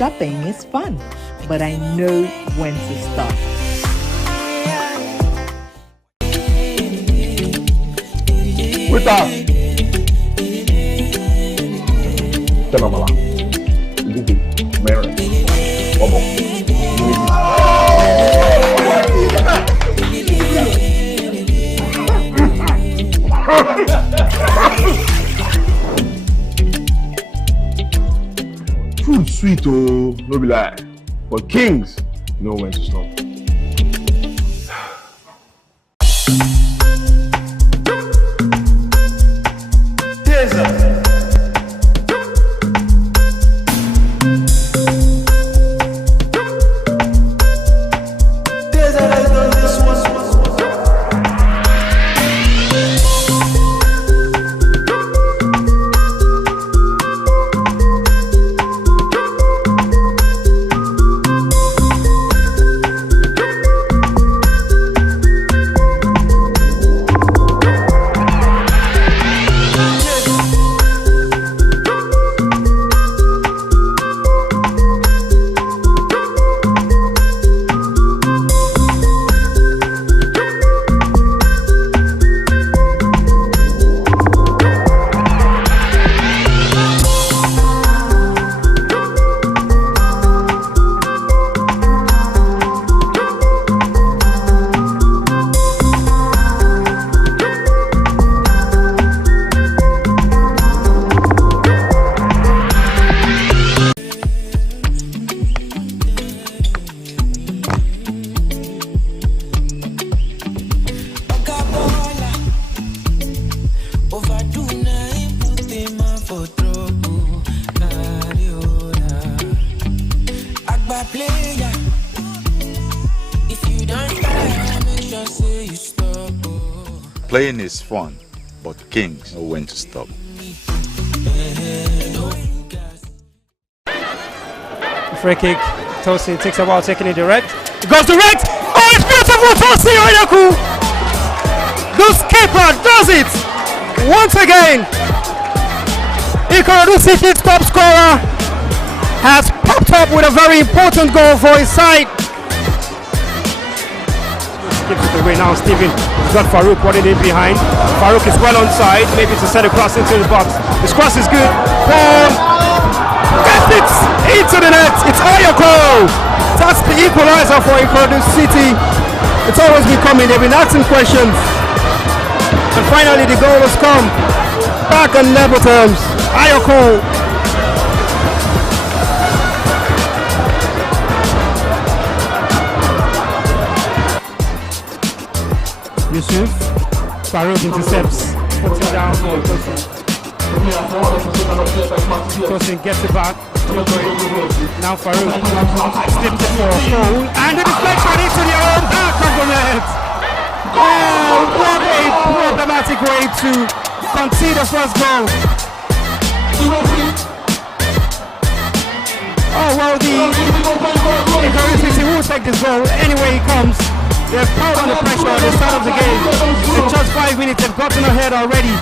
Shopping is fun, but I know when to stop. With that, Tenamala, Gigi, Mary, Bobo. Food sweet, oh, no be lie. But kings know when to stop. Playing is fun, but kings know when to stop. Free kick. Tosi takes a while taking it direct. It goes direct. Oh, it's beautiful. Tosi Oyedeku. The skipper does it once again. Ikorodu City's top scorer has popped up with a very important goal for his side. gives it away now. Steven has got Farouk running in behind. Farouk is well onside, maybe to set a cross into the box. This cross is good. Gets it into the net. It's Ayoko. That's the equalizer for Ikorodu City. It's always been coming. They've been asking questions. And finally the goal has come. Back on level terms. Ayoko. Yusuf. Farouk intercepts. Puts it down for Tosin. Tosin gets it back. Now Farouk slipped it for a goal. And the deflection into the own back of the net. Oh, what a problematic way to concede the first goal. Oh, well, the Ikorodu City will take this goal anyway he comes. They've piled on the pressure at the start of the game. In just 5 minutes, they've gotten ahead already.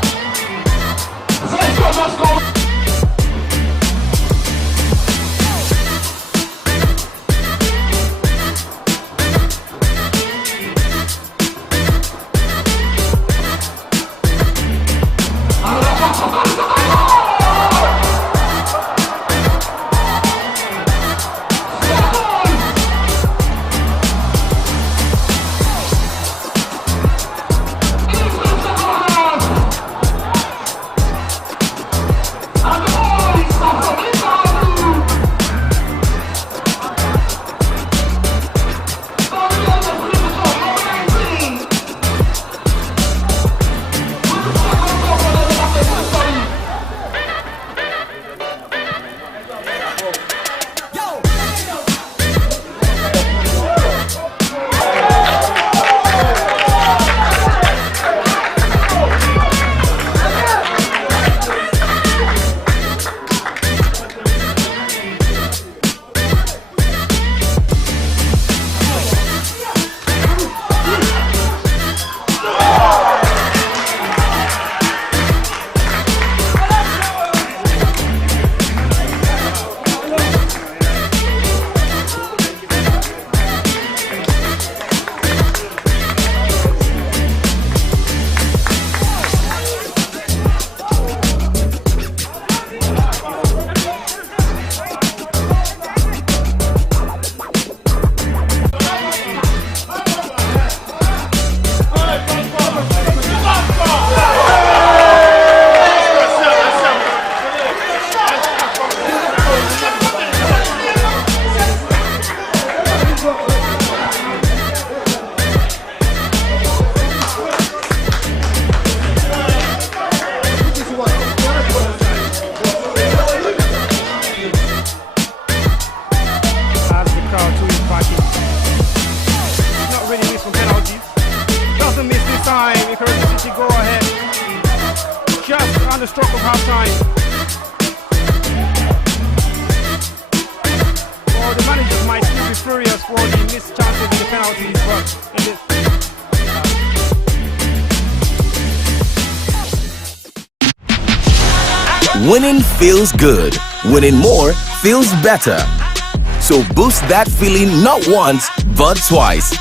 On the stroke of half time. Well, the managers might still be furious for the missed chances in the penalties, but Winning feels good. Winning more feels better. So boost that feeling not once, but twice.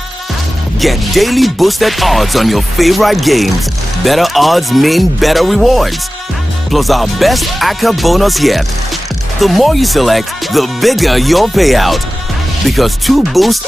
Get daily boosted odds on your favorite games. Better odds mean better rewards. Plus our best ACCA bonus yet. The more you select, the bigger your payout. Because 2 boosts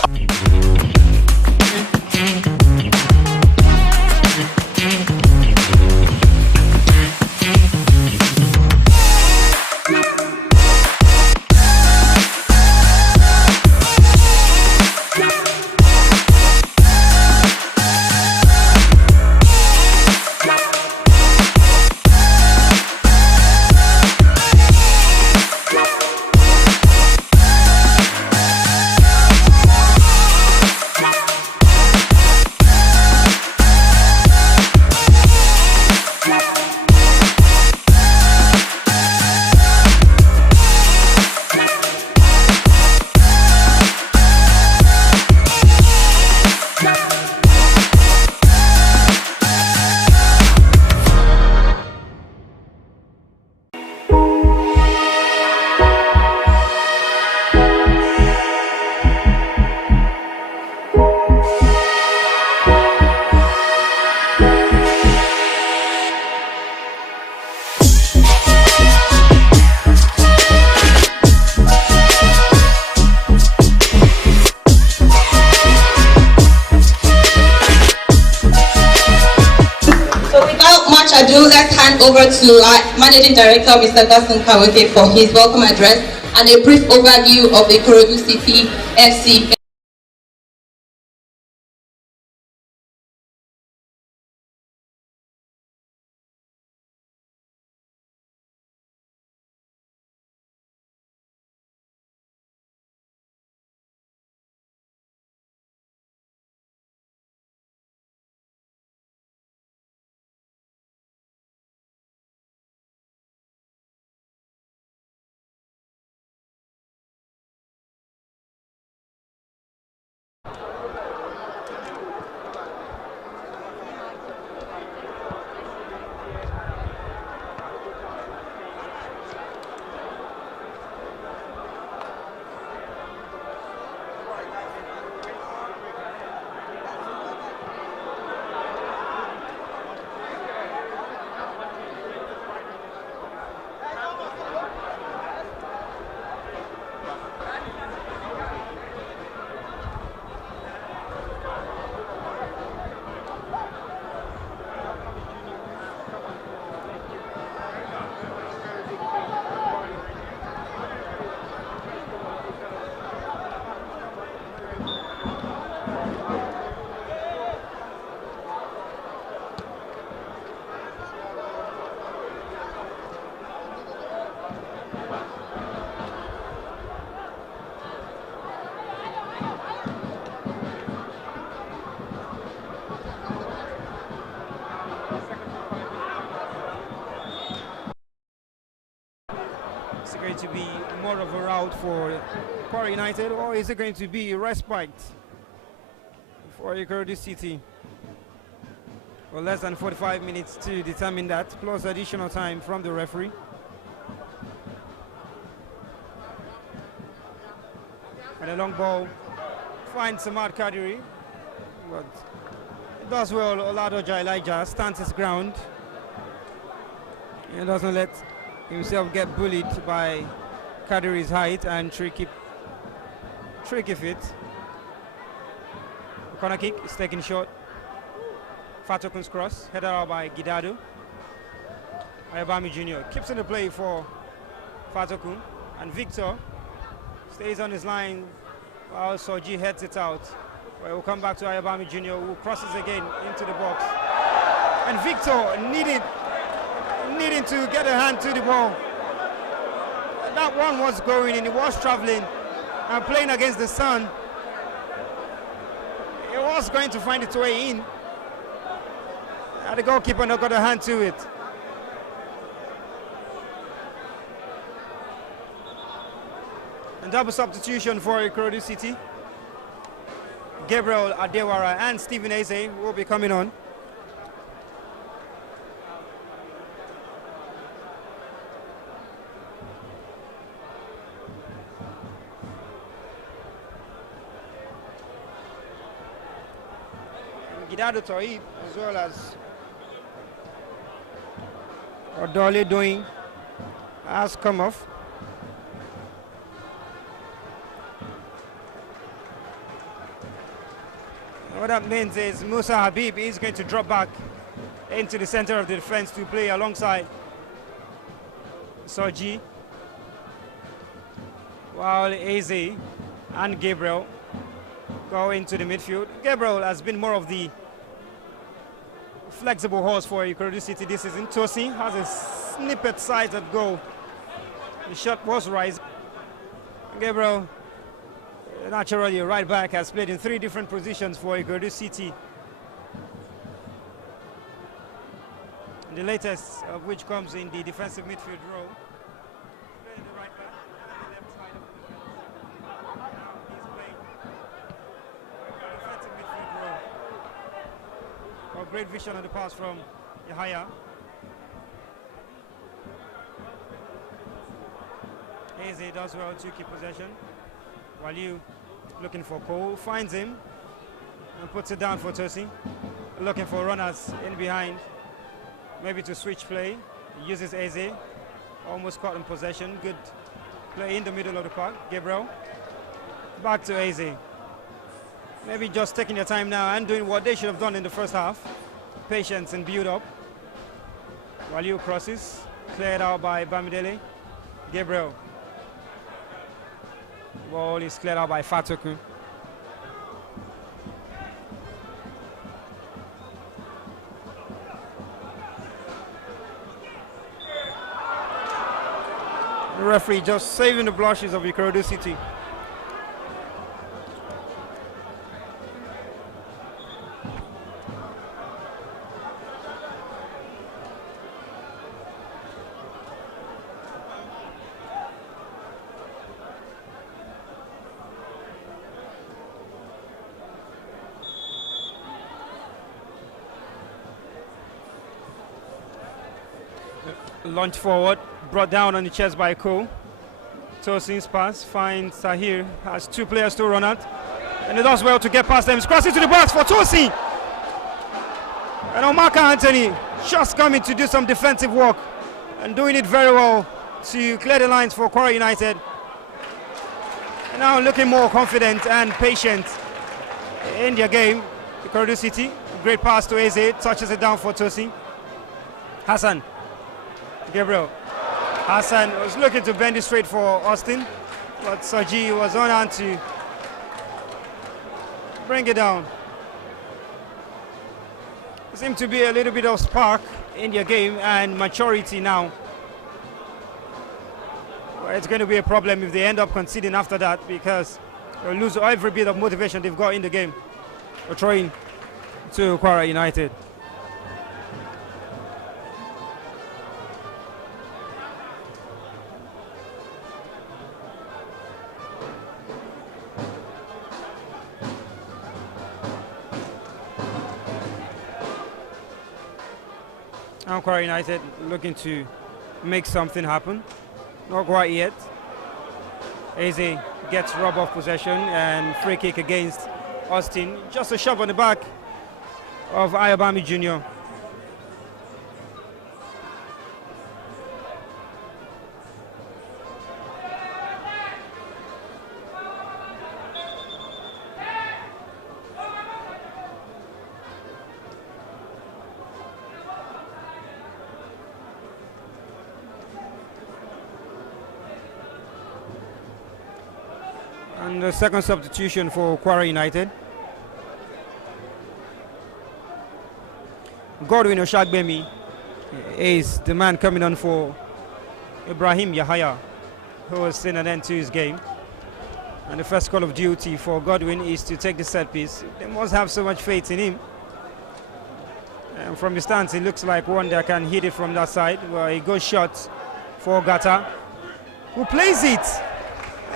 ado, let's hand over to our Managing Director, Mr. Gaston Kawote, for his welcome address and a brief overview of the Ikorodu City FC. Is it going to be more of a route for Kwara United, or is it going to be a respite for Ikorodu City? Well, less than 45 minutes to determine that, plus additional time from the referee. And a long ball finds Samad Kadiri, but it does well. Oladoja Elijah stands his ground. He doesn't let himself get bullied by Kadiri's height and tricky fit. Corner kick is taken short. Fatokun's cross, headed out by Gidado. Ayabami Jr. keeps in the play for Fatokun, and Victor stays on his line while Soji heads it out. Well, we'll come back to Ayabami Jr., who crosses again into the box. And Victor needing to get a hand to the ball. That one was going in, he was traveling and playing against the sun. It was going to find its way in. And the goalkeeper not got a hand to it. And double substitution for Ikorodu City. Gabriel Adewara and Stephen Eze will be coming on. Gidado Toib, as well as Odole doing, has come off. What that means is Musa Habib is going to drop back into the center of the defense to play alongside Soji, while Eze and Gabriel go into the midfield. Gabriel has been more of the flexible horse for Ikorodu City this season. Tosi has a snippet size at goal. The shot was rising. Gabriel, naturally a right back, has played in 3 different positions for Ikorodu City. And the latest of which comes in the defensive midfield role. Playing the right back, the left side of the defense. Now he's playing defensive midfield role. Oh, great vision on the pass from Yahaya. Eze does well to keep possession. Waliu looking for Cole, finds him and puts it down for Tosi. Looking for runners in behind, maybe to switch play. He uses Eze, almost caught in possession. Good play in the middle of the park. Gabriel, back to Eze. Maybe just taking their time now and doing what they should have done in the first half. Patience and build up. Waliu crosses, cleared out by Bamidele. Gabriel. Ball is cleared out by Fatoku. The referee just saving the blushes of Ikorodu City. Launch forward, brought down on the chest by Cole. Tosin's pass finds Sahir, has two players to run at, and he does well to get past them. He's crossing to the box for Tosin. And Omaka Anthony just coming to do some defensive work and doing it very well to clear the lines for Kwara United. And now looking more confident and patient in their game. Ikorodu City, great pass to Eze, touches it down for Tosin. Hassan. Gabriel. Hassan was looking to bend it straight for Austin, but Saji was on hand to bring it down. There seems to be a little bit of spark in their game and maturity now. Well, it's going to be a problem if they end up conceding after that, because they'll lose every bit of motivation they've got in the game. We're throwing to Kwara United. Now Kwara United looking to make something happen. Not quite yet. Eze gets robbed of possession and free kick against Austin. Just a shove on the back of Ayobami Jr. And the second substitution for Kwara United. Godwin Oshagbemi is the man coming on for Ibrahim Yahaya, who has seen an end to his game. And the first call of duty for Godwin is to take the set piece. They must have so much faith in him. And from the stance, it looks like one that can hit it from that side. Well, a good shot for Gata, who plays it.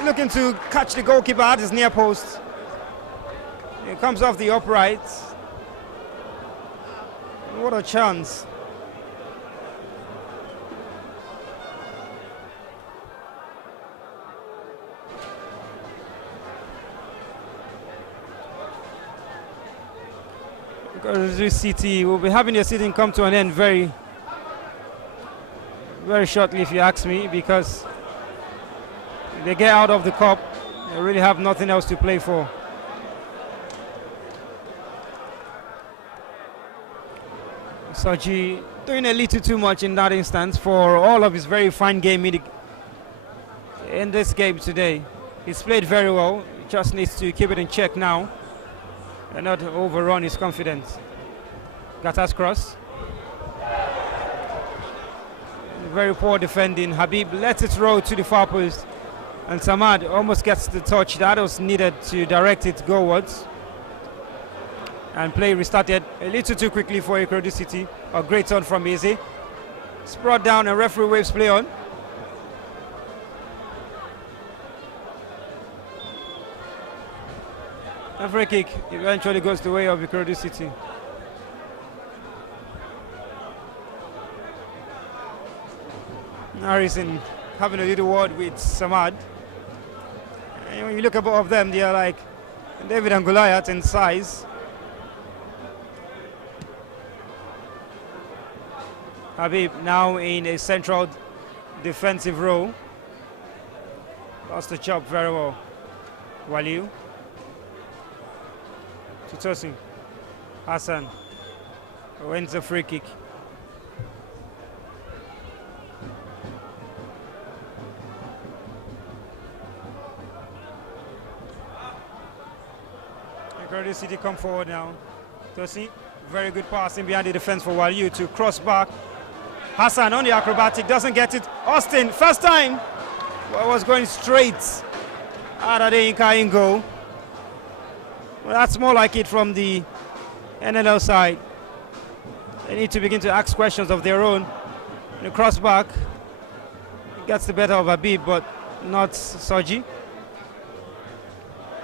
Looking to catch the goalkeeper at his near post. It comes off the upright. What a chance. Because this City will be having their season come to an end very shortly, if you ask me, because they get out of the cup, they really have nothing else to play for. Saji doing a little too much in that instance for all of his very fine game in this game today. He's played very well, he just needs to keep it in check now and not overrun his confidence. Gata's cross. Very poor defending. Habib lets it roll to the far post. And Samad almost gets the touch that was needed to direct it goalwards. And play restarted a little too quickly for Ikorodu City. A great turn from Eze. It's brought down and referee waves play on. A free kick eventually goes the way of Ikorodu City. Harrison having a little word with Samad. And when you look above them, they are like David and Goliath in size. Habib now in a central defensive role. Lost the chop very well. Waliu. To Tosin. Hassan wins the free kick. Ikorodu City come forward now. Tosi, very good passing behind the defense for Waliu to cross back. Hassan on the acrobatic, doesn't get it. Austin, first time, was going straight out of the Inca goal. Well, that's more like it from the NLL side. They need to begin to ask questions of their own. The cross back gets the better of Habib, but not Soji.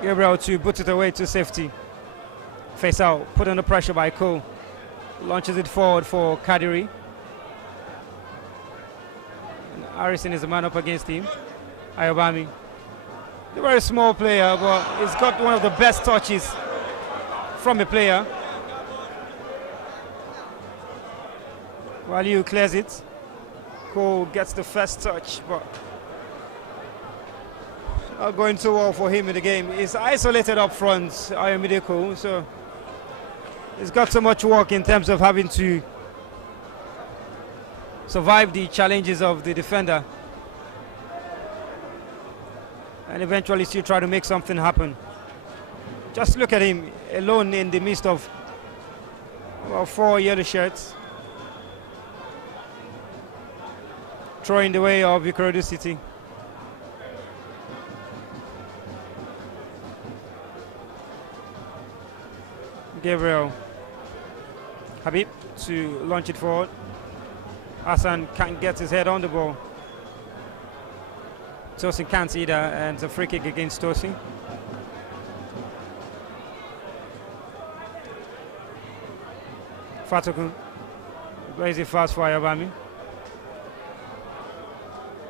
Gabriel to put it away to safety. Face out, put under pressure by Cole. Launches it forward for Kadiri. And Harrison is the man up against him. Ayobami. A very small player, but he's got one of the best touches from a player. Waliu clears it. Cole gets the first touch, but not going too well for him in the game. He's isolated up front, Ayomide Cole, so he's got so much work in terms of having to survive the challenges of the defender and eventually still try to make something happen. Just look at him alone in the midst of about 4 yellow shirts, throwing the way of Ikorodu City. Gabriel Habib to launch it forward. Hassan can't get his head on the ball. Tosin can't either, and it's a free kick against Tosin. Fatokun plays it fast for Ayobami.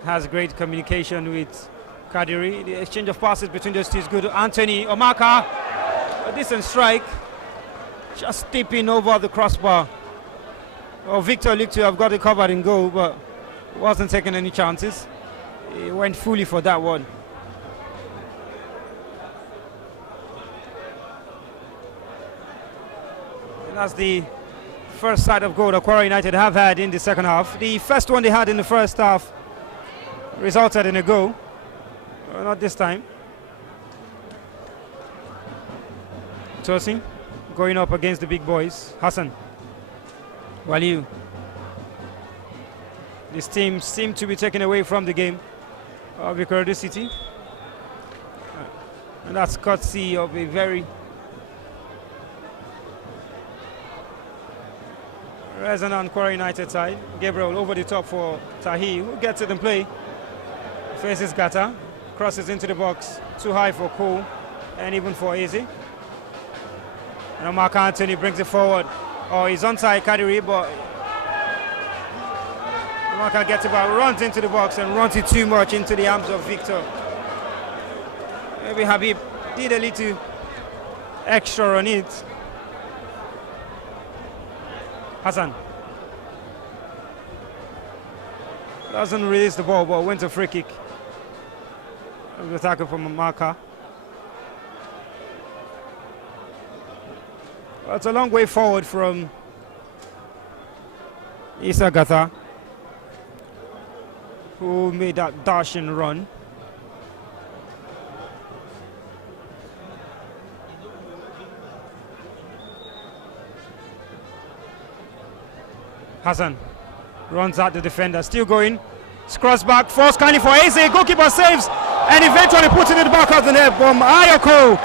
Has great communication with Kadiri. The exchange of passes between those two is good. Anthony Omaka, a decent strike. Just tipping over the crossbar. Well, Victor looked to have got it covered in goal, but wasn't taking any chances. He went fully for that one. And that's the first sight of goal that Kwara United have had in the second half. The first one they had in the first half resulted in a goal. Not this time. Tosin going up against the big boys. Hassan. Waliu. This team seemed to be taken away from the game of Ikorodu City. And that's courtesy of a very resonant Kwara United side. Gabriel over the top for Tahi, who gets it in play. Faces Gata, crosses into the box. Too high for Cole and even for Easy. And Mark Anthony brings it forward. Oh, he's onside Kadiri, but Mark gets it back, runs into the box and runs it too much into the arms of Victor. Maybe Habib did a little extra on it. Hassan doesn't release the ball, but wins a free kick. The tackle from Marka. Well, it's a long way forward from Issa Gatha, who made that dashing run. Hassan runs at the defender, still going. Cross back, force kindly for Eze. Goalkeeper saves and eventually puts it in the back of the net from Ayoko.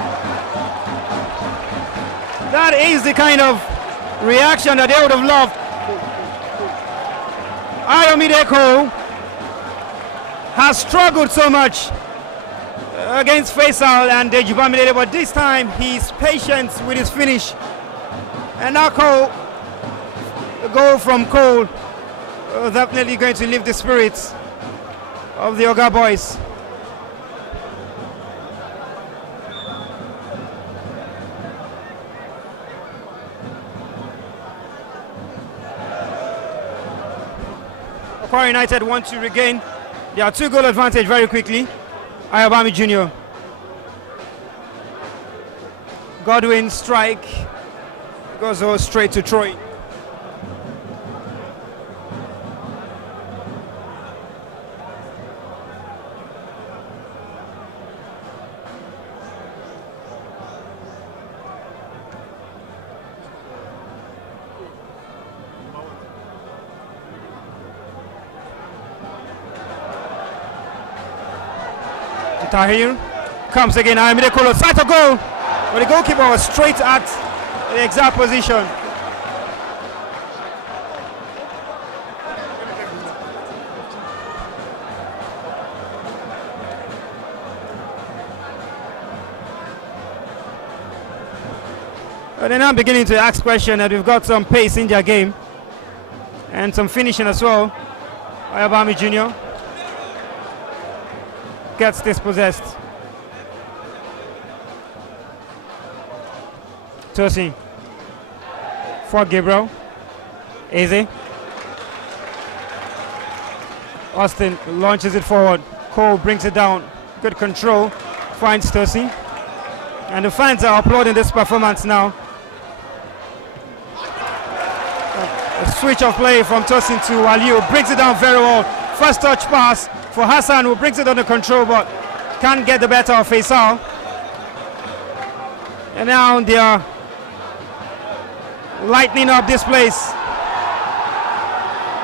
That is the kind of reaction that they would have loved. Ayomideko has struggled so much against Faisal and Dejibamidele, but this time he's patient with his finish. And now Cole, the goal from Cole, definitely going to lift the spirits of the Oga boys. Kwara United want to regain their 2-goal advantage very quickly. Ayobami Jr. Godwin strike goes straight to Troy. Tahir comes again. Amidekolo tries to go, but the goalkeeper was straight at the exact position. And then I'm beginning to ask questions that we've got some pace in their game and some finishing as well. Ayabami Jr. gets dispossessed. Tosin for Gabriel. Eze. Austin launches it forward. Cole brings it down. Good control. Finds Tosin. And the fans are applauding this performance now. A switch of play from Tosin to Aliu. Brings it down very well. First touch pass for Hassan, who brings it under control but can't get the better of Faisal. And now they are lightening up this place.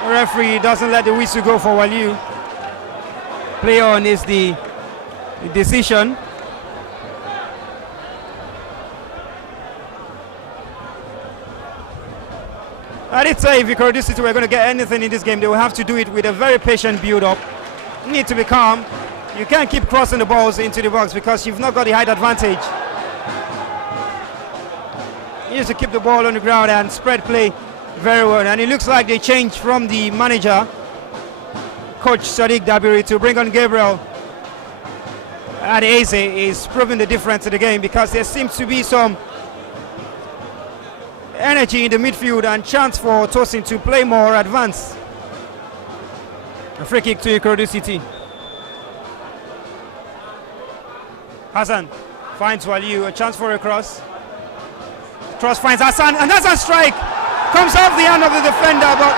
The referee doesn't let the whistle go for Aliu. Play on is the decision. I did say if Ikorodu City were going to get anything in this game, they will have to do it with a very patient build-up. You need to be calm. You can't keep crossing the balls into the box because you've not got the height advantage. You need to keep the ball on the ground and spread play very well. And it looks like they changed from the manager, Coach Sadiq Dabiri, to bring on Gabriel. And Eze is proving the difference in the game because there seems to be some energy in the midfield and chance for Tosin to play more advanced. A free kick to Ikorodu City. Hassan finds Waliu, a chance for a cross. Cross finds Hassan, and Hassan strike comes off the hand of the defender, but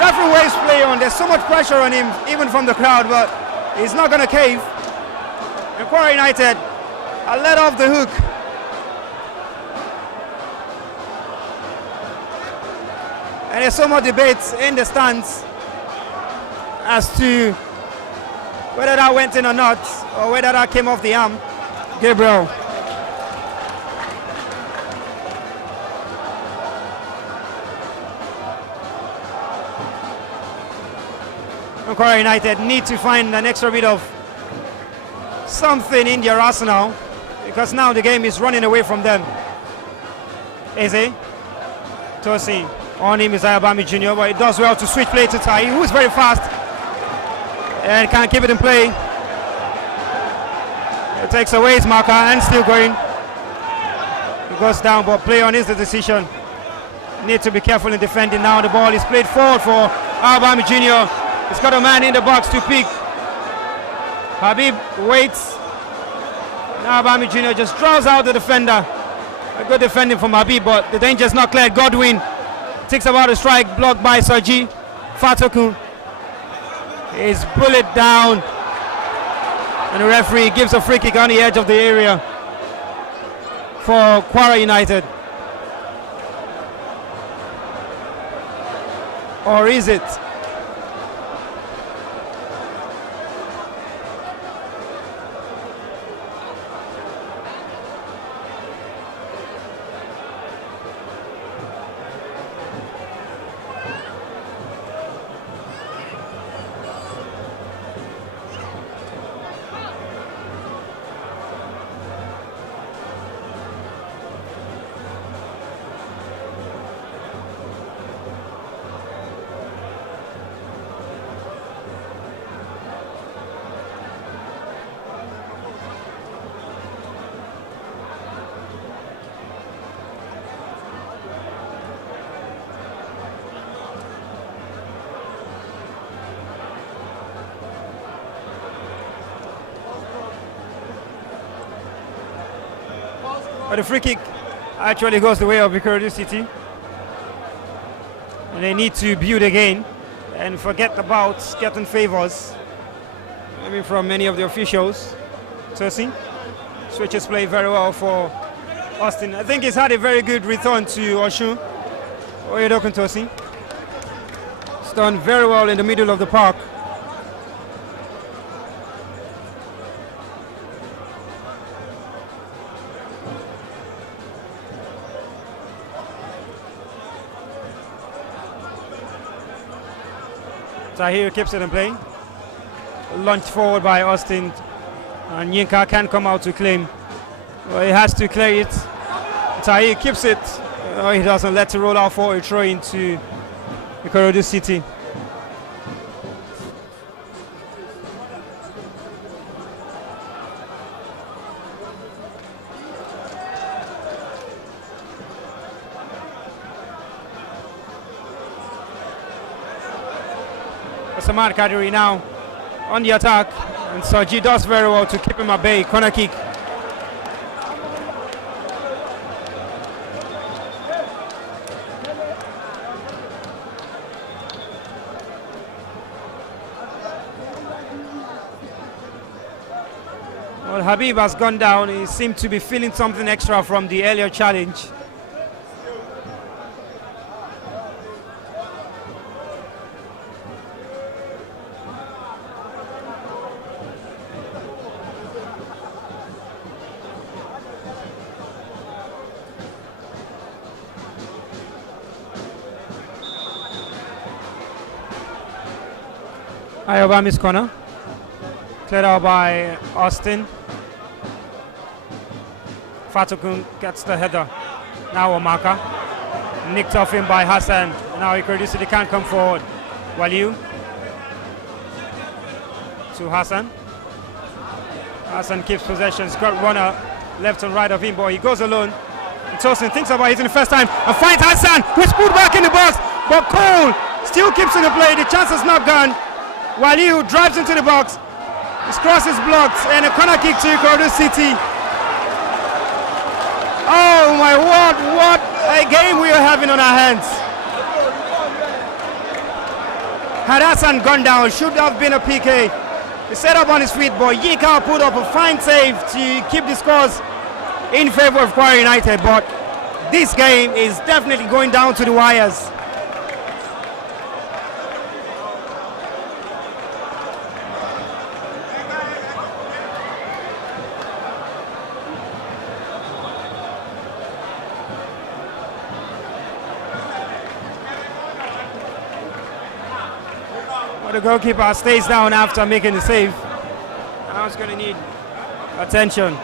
referee waves play on. There's so much pressure on him, even from the crowd, but he's not going to cave. And Kwara United are let off the hook. And there's so much debate in the stands as to whether that went in or not, or whether that came off the arm. Gabriel. And Kwara United need to find an extra bit of something in their arsenal because now the game is running away from them. Eze. Tosin. On him is Ayabami Jr., but it does well to switch play to Tai, who is very fast and can't keep it in play. It takes away his marker and still going. He goes down, but play on is the decision. Need to be careful in defending now. The ball is played forward for Ayabami Jr. He's got a man in the box to pick. Habib waits. Ayabami Jr. just draws out the defender. A good defending from Habib, but the danger is not cleared. Godwin takes about a strike, blocked by Saji. Fatoku is bullet down, and the referee gives a free kick on the edge of the area for Kwara United. Or is it? But the free kick actually goes the way of Ikorodu City. And they need to build again and forget about getting favors, maybe from many of the officials. Tosin switches play very well for Austin. I think he's had a very good return to Oshun. Oyedokun Tosin. It's done very well in the middle of the park. Tahir keeps it in play. Launched forward by Austin. And Yinka can't come out to claim. Well, he has to clear it. Tahir keeps it. He doesn't let it roll out for a throw into Ikorodu City. Samad Kadiri now on the attack, and Soji does very well to keep him at bay. Corner kick. Well, Habib has gone down. He seemed to be feeling something extra from the earlier challenge. Ayobami's corner. Cleared out by Austin. Fatukun gets the header. Now Omaka. Nicked off him by Hassan. Now Ikorodu City can't come forward. Waliu. To Hassan. Hassan keeps possession. Got runner left and right of him, but he goes alone. And Tosin thinks about hitting the first time and finds Hassan, who's put back in the box. But Cole still keeps in the play. The chance is not gone. Waliu drives into the box. His cross is blocked, and a corner kick to Ikorodu City. Oh my word, what a game we are having on our hands. Had Hassan gone down, should have been a PK. He set up on his feet, but Yika put up a fine save to keep the scores in favor of Kwara United. But this game is definitely going down to the wires. The goalkeeper stays down after making the save. Now it's going to need attention.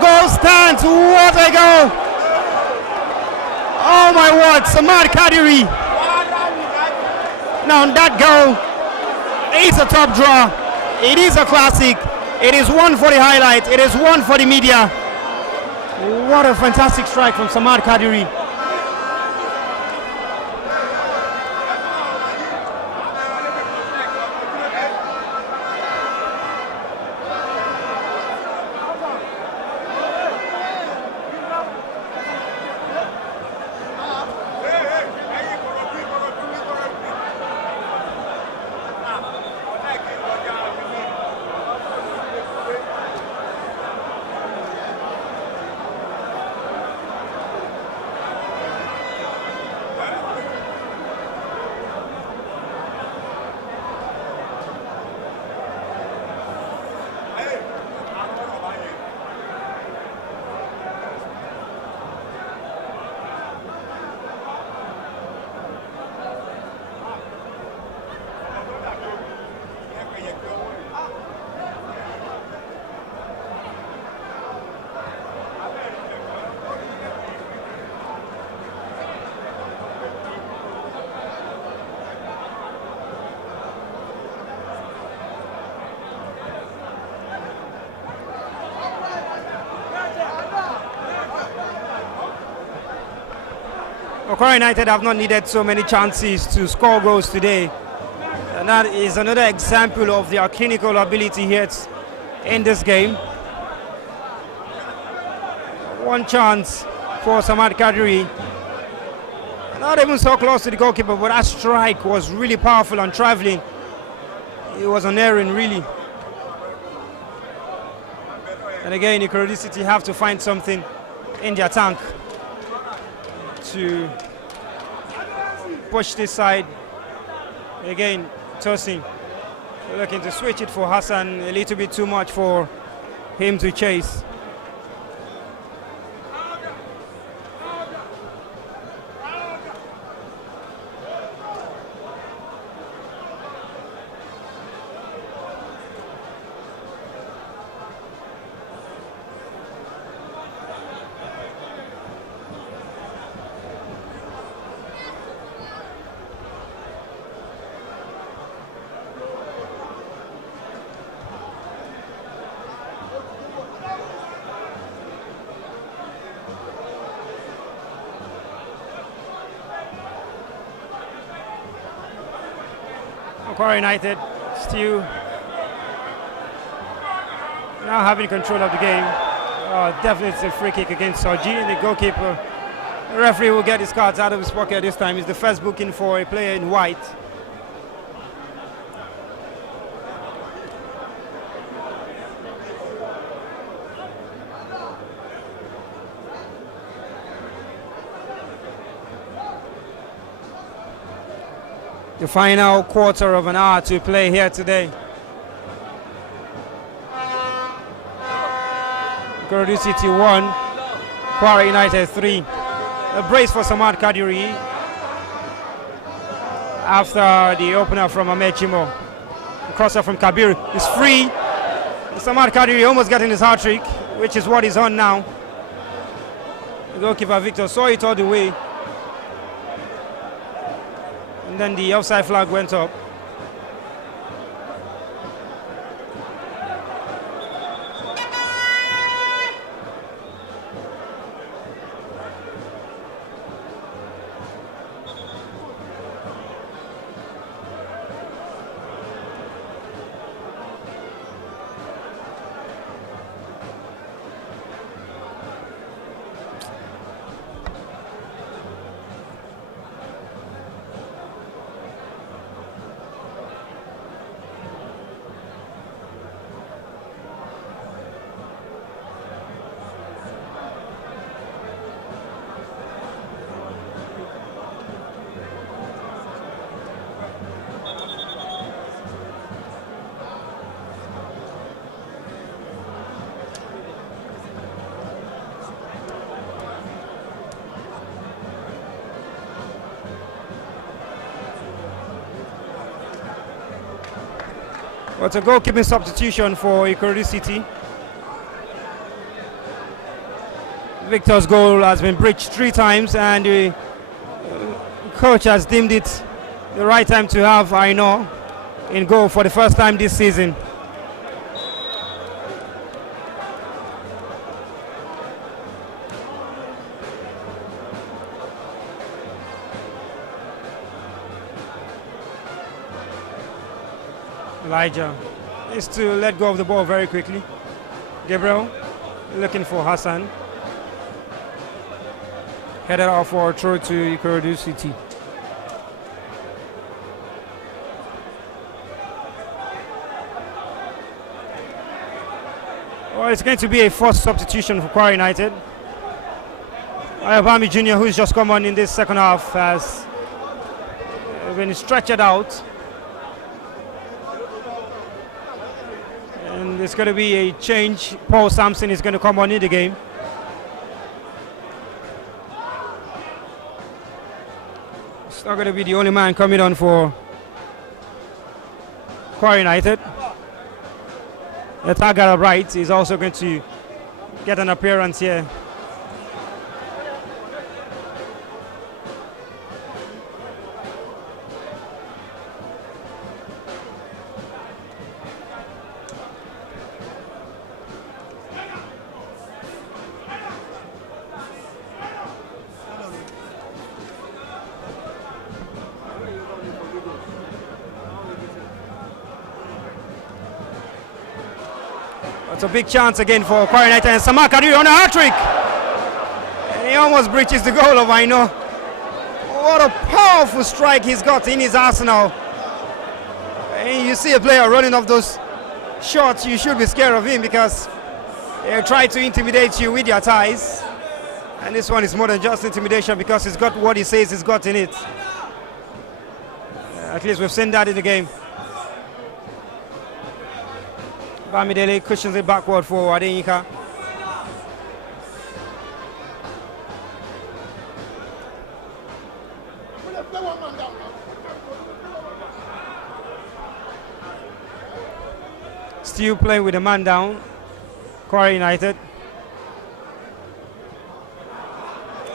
goal stands. What a goal! Oh my word, Samad Kadiri. Now that goal is a top draw. It is a classic. It is one for the highlight. It is one for the media. What a fantastic strike from Samad Kadiri. Kwara United have not needed so many chances to score goals today. And that is another example of their clinical ability here in this game. One chance for Samad Kadiri. Not even so close to the goalkeeper, but that strike was really powerful and traveling. It was unerring, really. And again, Ikorodu City have to find something in their tank to push this side. Again, Tosin looking to switch it for Hassan, a little bit too much for him to chase. Kwara United still now having control of the game. Definitely it's a free kick against Soji, the goalkeeper. The referee will get his cards out of his pocket this time. It's the first booking for a player in white. The final quarter of an hour to play here today. Ikorodu City 1, Kwara United 3. A brace for Samad Kadiri after the opener from Ahmed Chimo. The crosser from Kabir is free. Samad Kadiri almost getting his hat-trick, which is what he's on now. The goalkeeper Victor saw it all the way. And then the offside flag went up. What's a goalkeeping substitution for Ikorodu City? Victor's goal has been breached 3 times, and the coach has deemed it the right time to have Aino in goal for the first time this season. Elijah is to let go of the ball very quickly. Gabriel looking for Hassan. Headed out for a throw to Ikorodu City. Well, it's going to be a forced substitution for Kwara United. Ayobami Jr., who's just come on in this second half, has been stretched out. And there's going to be a change. Paul Sampson is going to come on in the game. It's not going to be the only man coming on for Kwara United. The target right is also going to get an appearance here. It's a big chance again for Kwara United, and Samar Kadiri on a hat-trick. And he almost breaches the goal of Aino. What a powerful strike he's got in his arsenal. And you see a player running off those shots, you should be scared of him because they try to intimidate you with their ties. And this one is more than just intimidation because he's got what he says he's got in it. At least we've seen that in the game. Bamidele cushions it backward for Adenika. Still playing with a man down, Kwara United.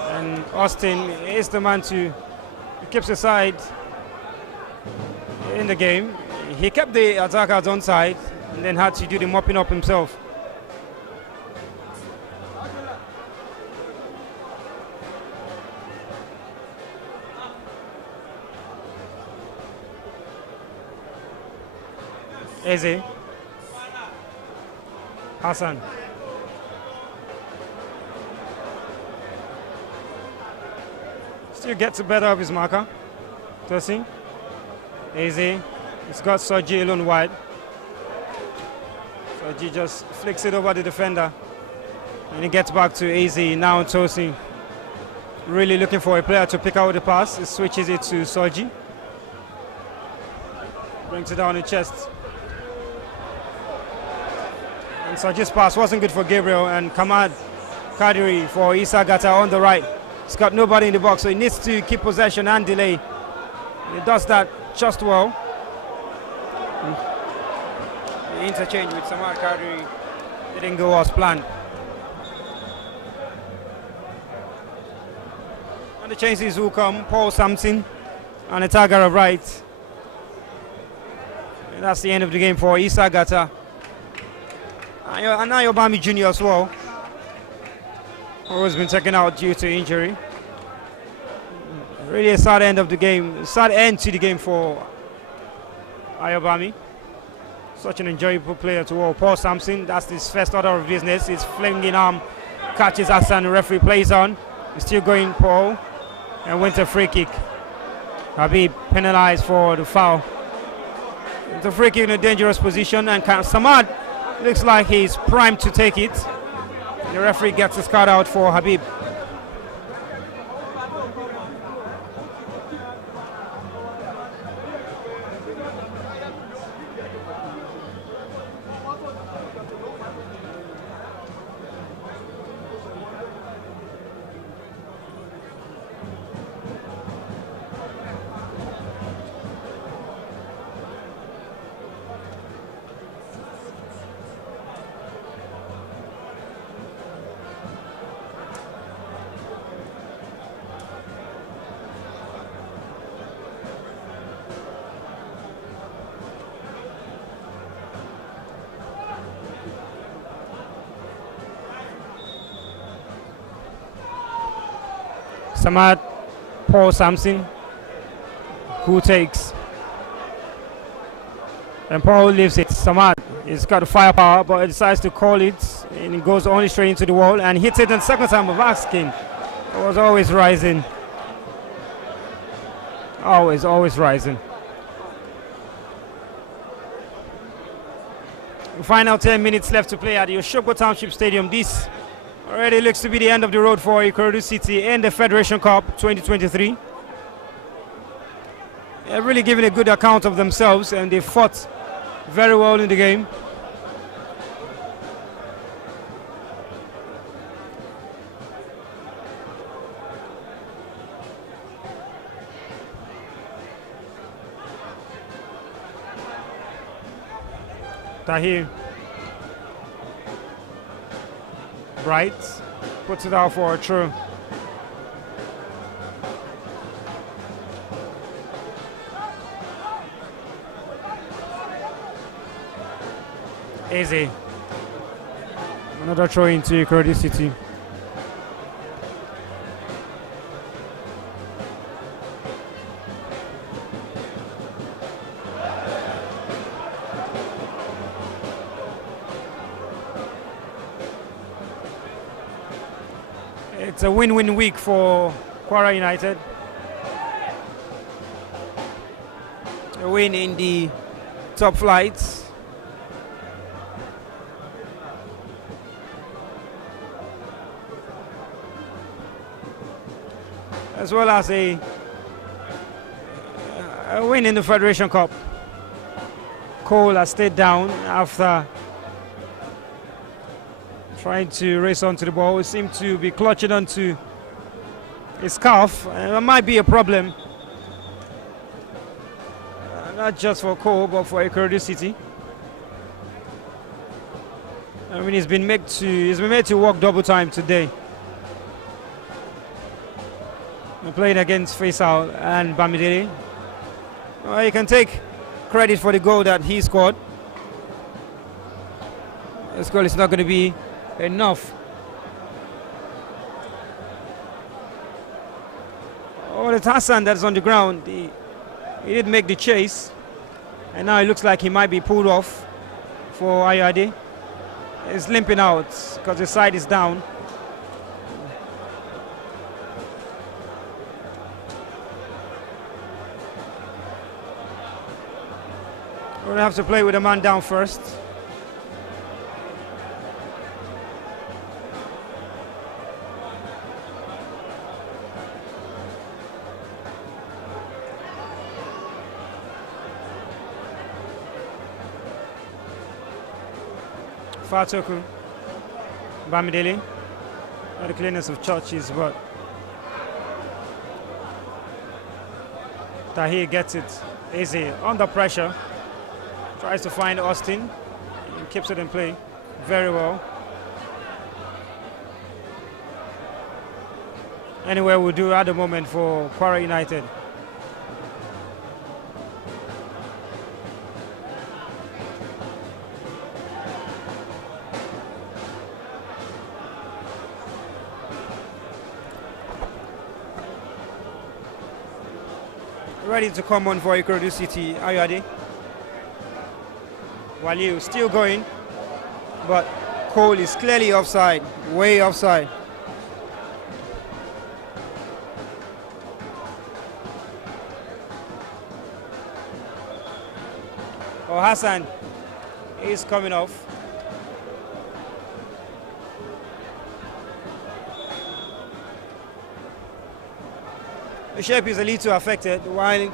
And Austin is the man to keeps the side in the game. He kept the attackers on side and then had to do the mopping up himself. Eze. Hassan. Still gets the better of his marker. Tossing. Eze. He's got Soji alone wide. Soji just flicks it over the defender. And he gets back to AZ. Now Tosin. Really looking for a player to pick out the pass. He switches it to Soji. Brings it down the chest. And Soji's pass wasn't good for Gabriel, and Kamad Kadiri for Issa Gata on the right. He's got nobody in the box, so he needs to keep possession and delay. And he does that just well. The interchange with Samar Kadiri didn't go as planned. And the changes will come. Paul Sampson and a Tagara right. And that's the end of the game for Issa Gata. And Ayobami Jr. as well, who has been taken out due to injury. Really a sad end of the game, sad end to the game for Ayobami. Such an enjoyable player to all. Paul Sampson, that's his first order of business. He's flinging arm, catches Hassan, the referee plays on. He's still going Paul, and wins a free kick. Habib penalized for the foul. It's a free kick in a dangerous position, and Samad looks like he's primed to take it. The referee gets his card out for Habib. Samad, Paul Sampson, who takes. And Paul leaves it. Samad, he's got the firepower, but he decides to call it, and he goes only straight into the wall and hits it the second time of asking. It was always rising. Always rising. Final 10 minutes left to play at the Oshogbo Township Stadium. This already looks to be the end of the road for Ikorodu City in the Federation Cup 2023. They're really giving a good account of themselves, and they fought very well in the game. Tahir. Bright puts it out for a throw. Easy. Another throw into Ikorodu City. It's a win-win week for Kwara United. A win in the top flights. As well as a win in the Federation Cup. Cole has stayed down after trying to race onto the ball. He seemed to be clutching onto his calf. That might be a problem. Not just for Cole, but for Ikorodu City. I mean, he's been made to work double time today. We're playing against Faisal and Bamidele. You can take credit for the goal that he scored. This goal is not going to be enough. Oh, it's Hassan that's on the ground. He did make the chase, and now it looks like he might be pulled off for Ayade. He's limping out because the side is down. We're going to have to play with a man down first. Fatoku, Bamidele, not the cleanest of churches, but Tahir gets it easy under pressure, tries to find Austin, and keeps it in play very well. Anyway, we'll do at the moment for Kwara United. Ready to come on for Ikorodu City, Ayade. Waliu still going, but Cole is clearly offside, way offside. Oh, Hassan is coming off. The shape is a little affected, while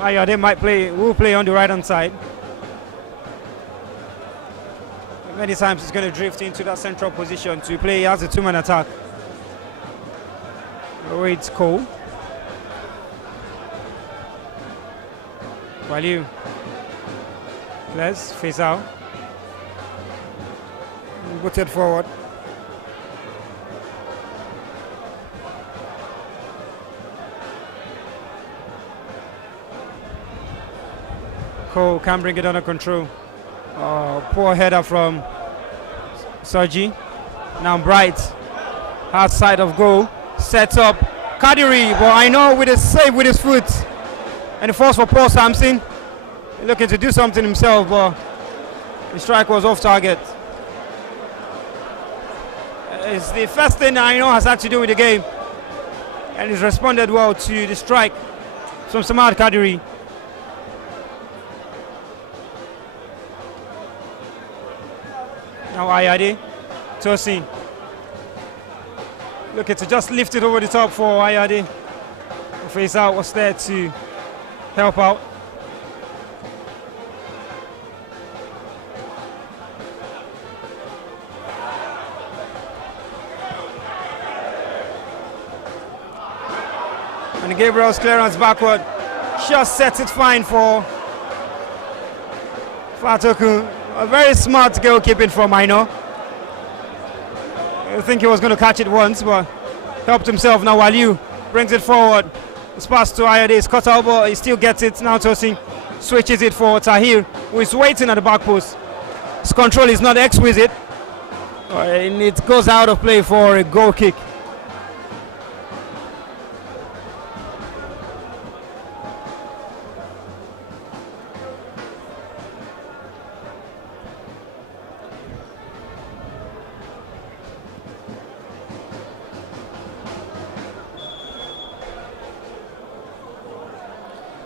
Ayade will play on the right hand side. Many times he's going to drift into that central position to play as a two-man attack. Oh, it's Cole. Waliu. Let's face out. Put it forward. Cole can't bring it under control. Poor header from Soji. Now Bright, hard side of goal. Sets up Kadiri, but I know with a save with his foot. And the force for Paul Sampson. Looking to do something himself, but the strike was off target. It's the first thing I know has had to do with the game. And he's responded well to the strike from Samad Kadiri. Now Ayade, Tosin. Looking to just lift it over the top for Ayade. Face out was there to help out. And Gabriel's clearance backward just sets it fine for Fatoku. A very smart goalkeeping from Aino. I think he was going to catch it once, but helped himself. Now Waliu brings it forward. It's passed to Ayade, it's cut out, but he still gets it. Now Tosin switches it for Tahir, who is waiting at the back post. His control is not exquisite, and it goes out of play for a goal kick.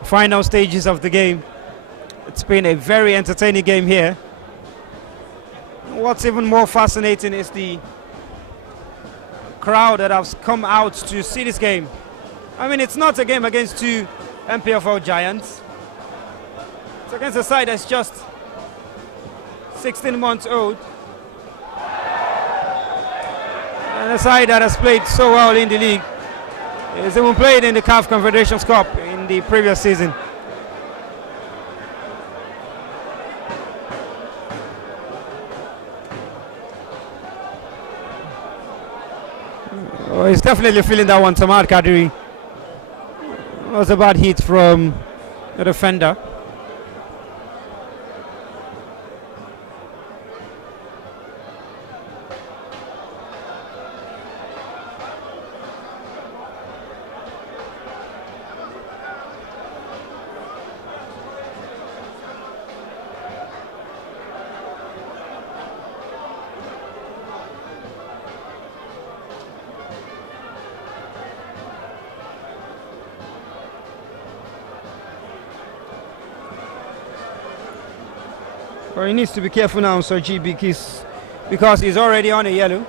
Final stages of the game. It's been a very entertaining game here. What's even more fascinating is the crowd that has come out to see this game. I mean, it's not a game against two MPFL giants. It's against a side that's just 16 months old. And a side that has played so well in the league. It's even played in the CAF Confederations Cup in the previous season. Oh, he's definitely feeling that one, Samad Kadiri. It was a bad hit from the defender. Well, he needs to be careful now, Soji, because he's already on a yellow.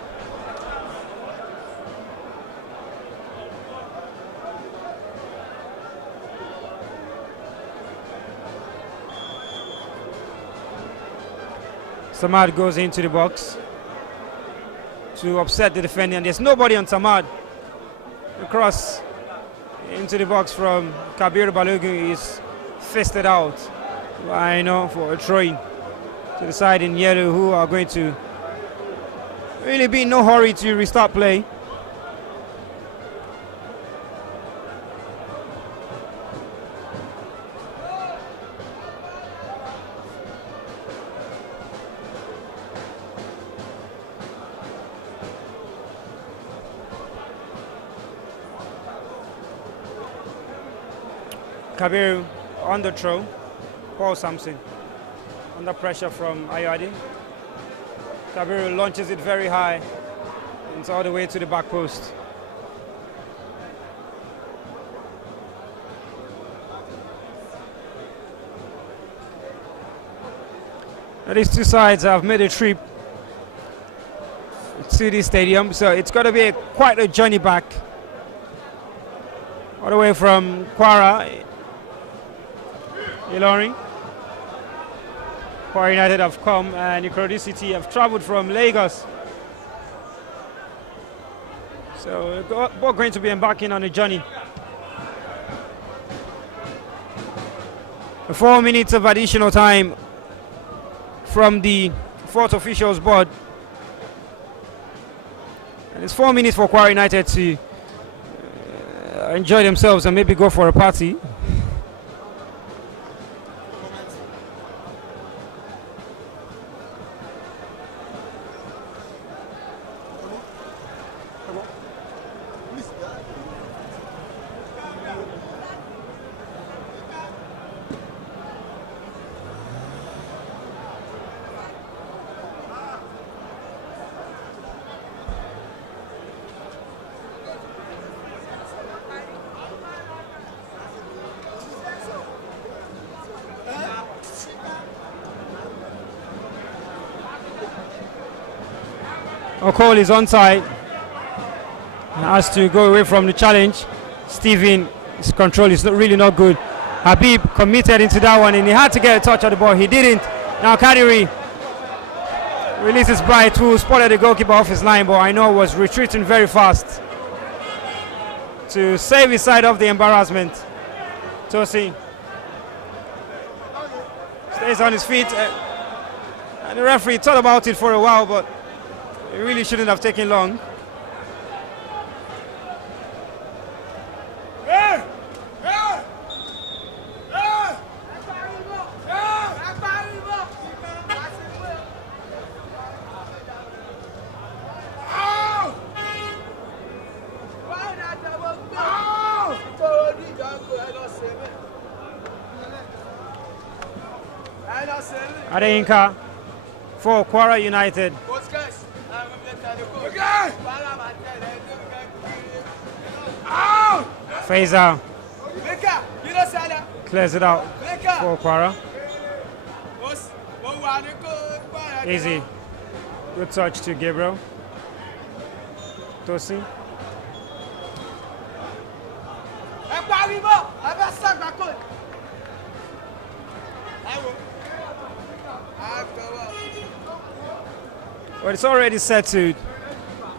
Samad goes into the box to upset the defender, and there's nobody on Samad. The cross into the box from Kabir Balogun is fisted out. I know, for a throw-in to the side in yellow, who are going to really be in no hurry to restart play. Kabir on the throw, Paul Sampson under pressure from Ayade. Kabir launches it very high. It's all the way to the back post. Now these two sides have made a trip to the stadium, so it's got to be quite a journey back. All the way from Kwara, Ilorin. Kwara United have come, and Ikorodu City have travelled from Lagos. So we're going to be embarking on a journey. 4 minutes of additional time from the fourth officials board. And it's 4 minutes for Kwara United to enjoy themselves and maybe go for a party. Okol is onside. And has to go away from the challenge. Steven, his control is really not good. Habib committed into that one and he had to get a touch of the ball. He didn't. Now Kadiri releases Bright, who spotted the goalkeeper off his line, but I know was retreating very fast to save his side of the embarrassment. Tosi stays on his feet. And the referee thought about it for a while, but it really shouldn't have taken long. Adeyinka for Kwara United. Faisal clears it out for Kwara. Easy. Good touch to Gabriel. Tosi. Well, it's already set to,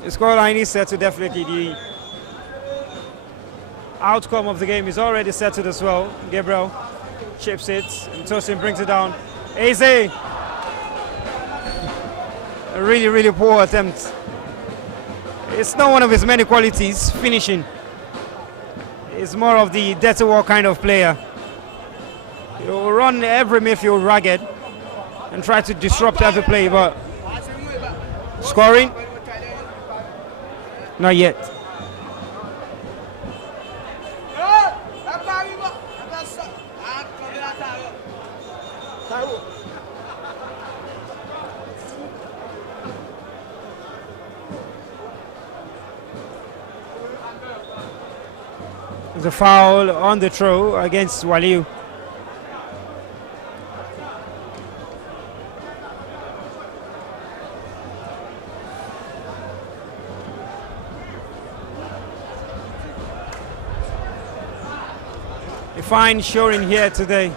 the scoreline is set to definitely the outcome of the game is already settled as well. Gabriel chips it, and Tosin brings it down. Eze, a really, really poor attempt. It's not one of his many qualities, finishing. He's more of the dirty work kind of player. He'll run every midfield ragged and try to disrupt every play, but scoring? Not yet. There's a foul on the throw against Waliu. A fine showing here today.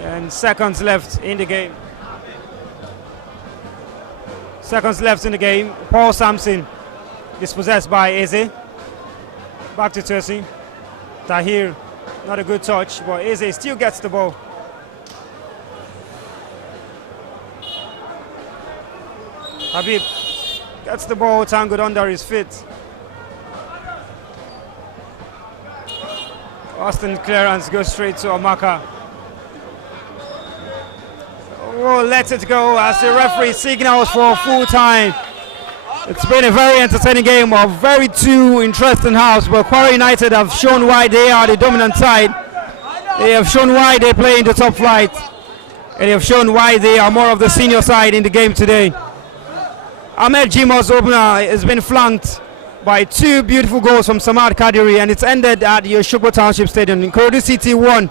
And seconds left in the game. Seconds left in the game. Paul Sampson dispossessed by Eze. Back to Tersi. Tahir, not a good touch, but Eze still gets the ball. Habib gets the ball tangled under his feet. Austin clearance goes straight to Amaka. Oh, let it go as the referee signals for full time. It's been a very entertaining game of very two interesting halves, but Kwara United have shown why they are the dominant side. They have shown why they play in the top flight. And they have shown why they are more of the senior side in the game today. Ahmed Jimo's opener has been flanked by two beautiful goals from Samad Kadiri, and it's ended at the Oshogbo Township Stadium. Ikorodu City won.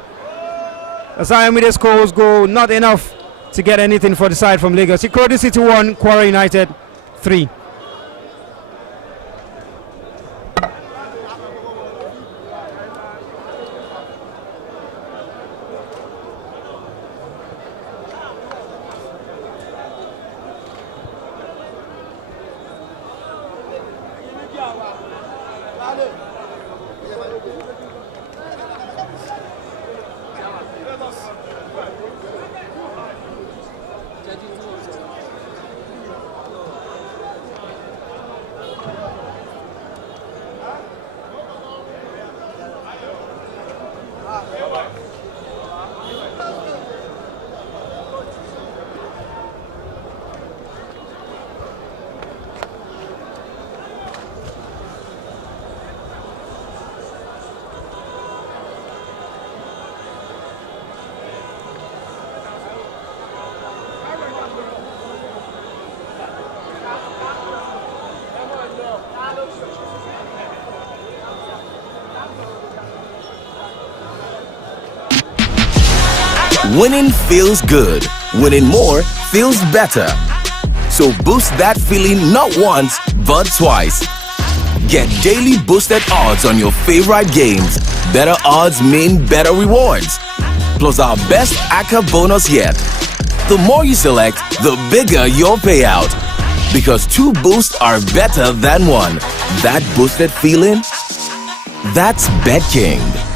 As Ayamide's goals go not enough to get anything for the side from Lagos. Ikorodu City 1, Kwara United 3. Winning feels good. Winning more feels better. So boost that feeling not once, but twice. Get daily boosted odds on your favorite games. Better odds mean better rewards. Plus our best ACCA bonus yet. The more you select, the bigger your payout. Because 2 boosts are better than 1. That boosted feeling? That's BetKing.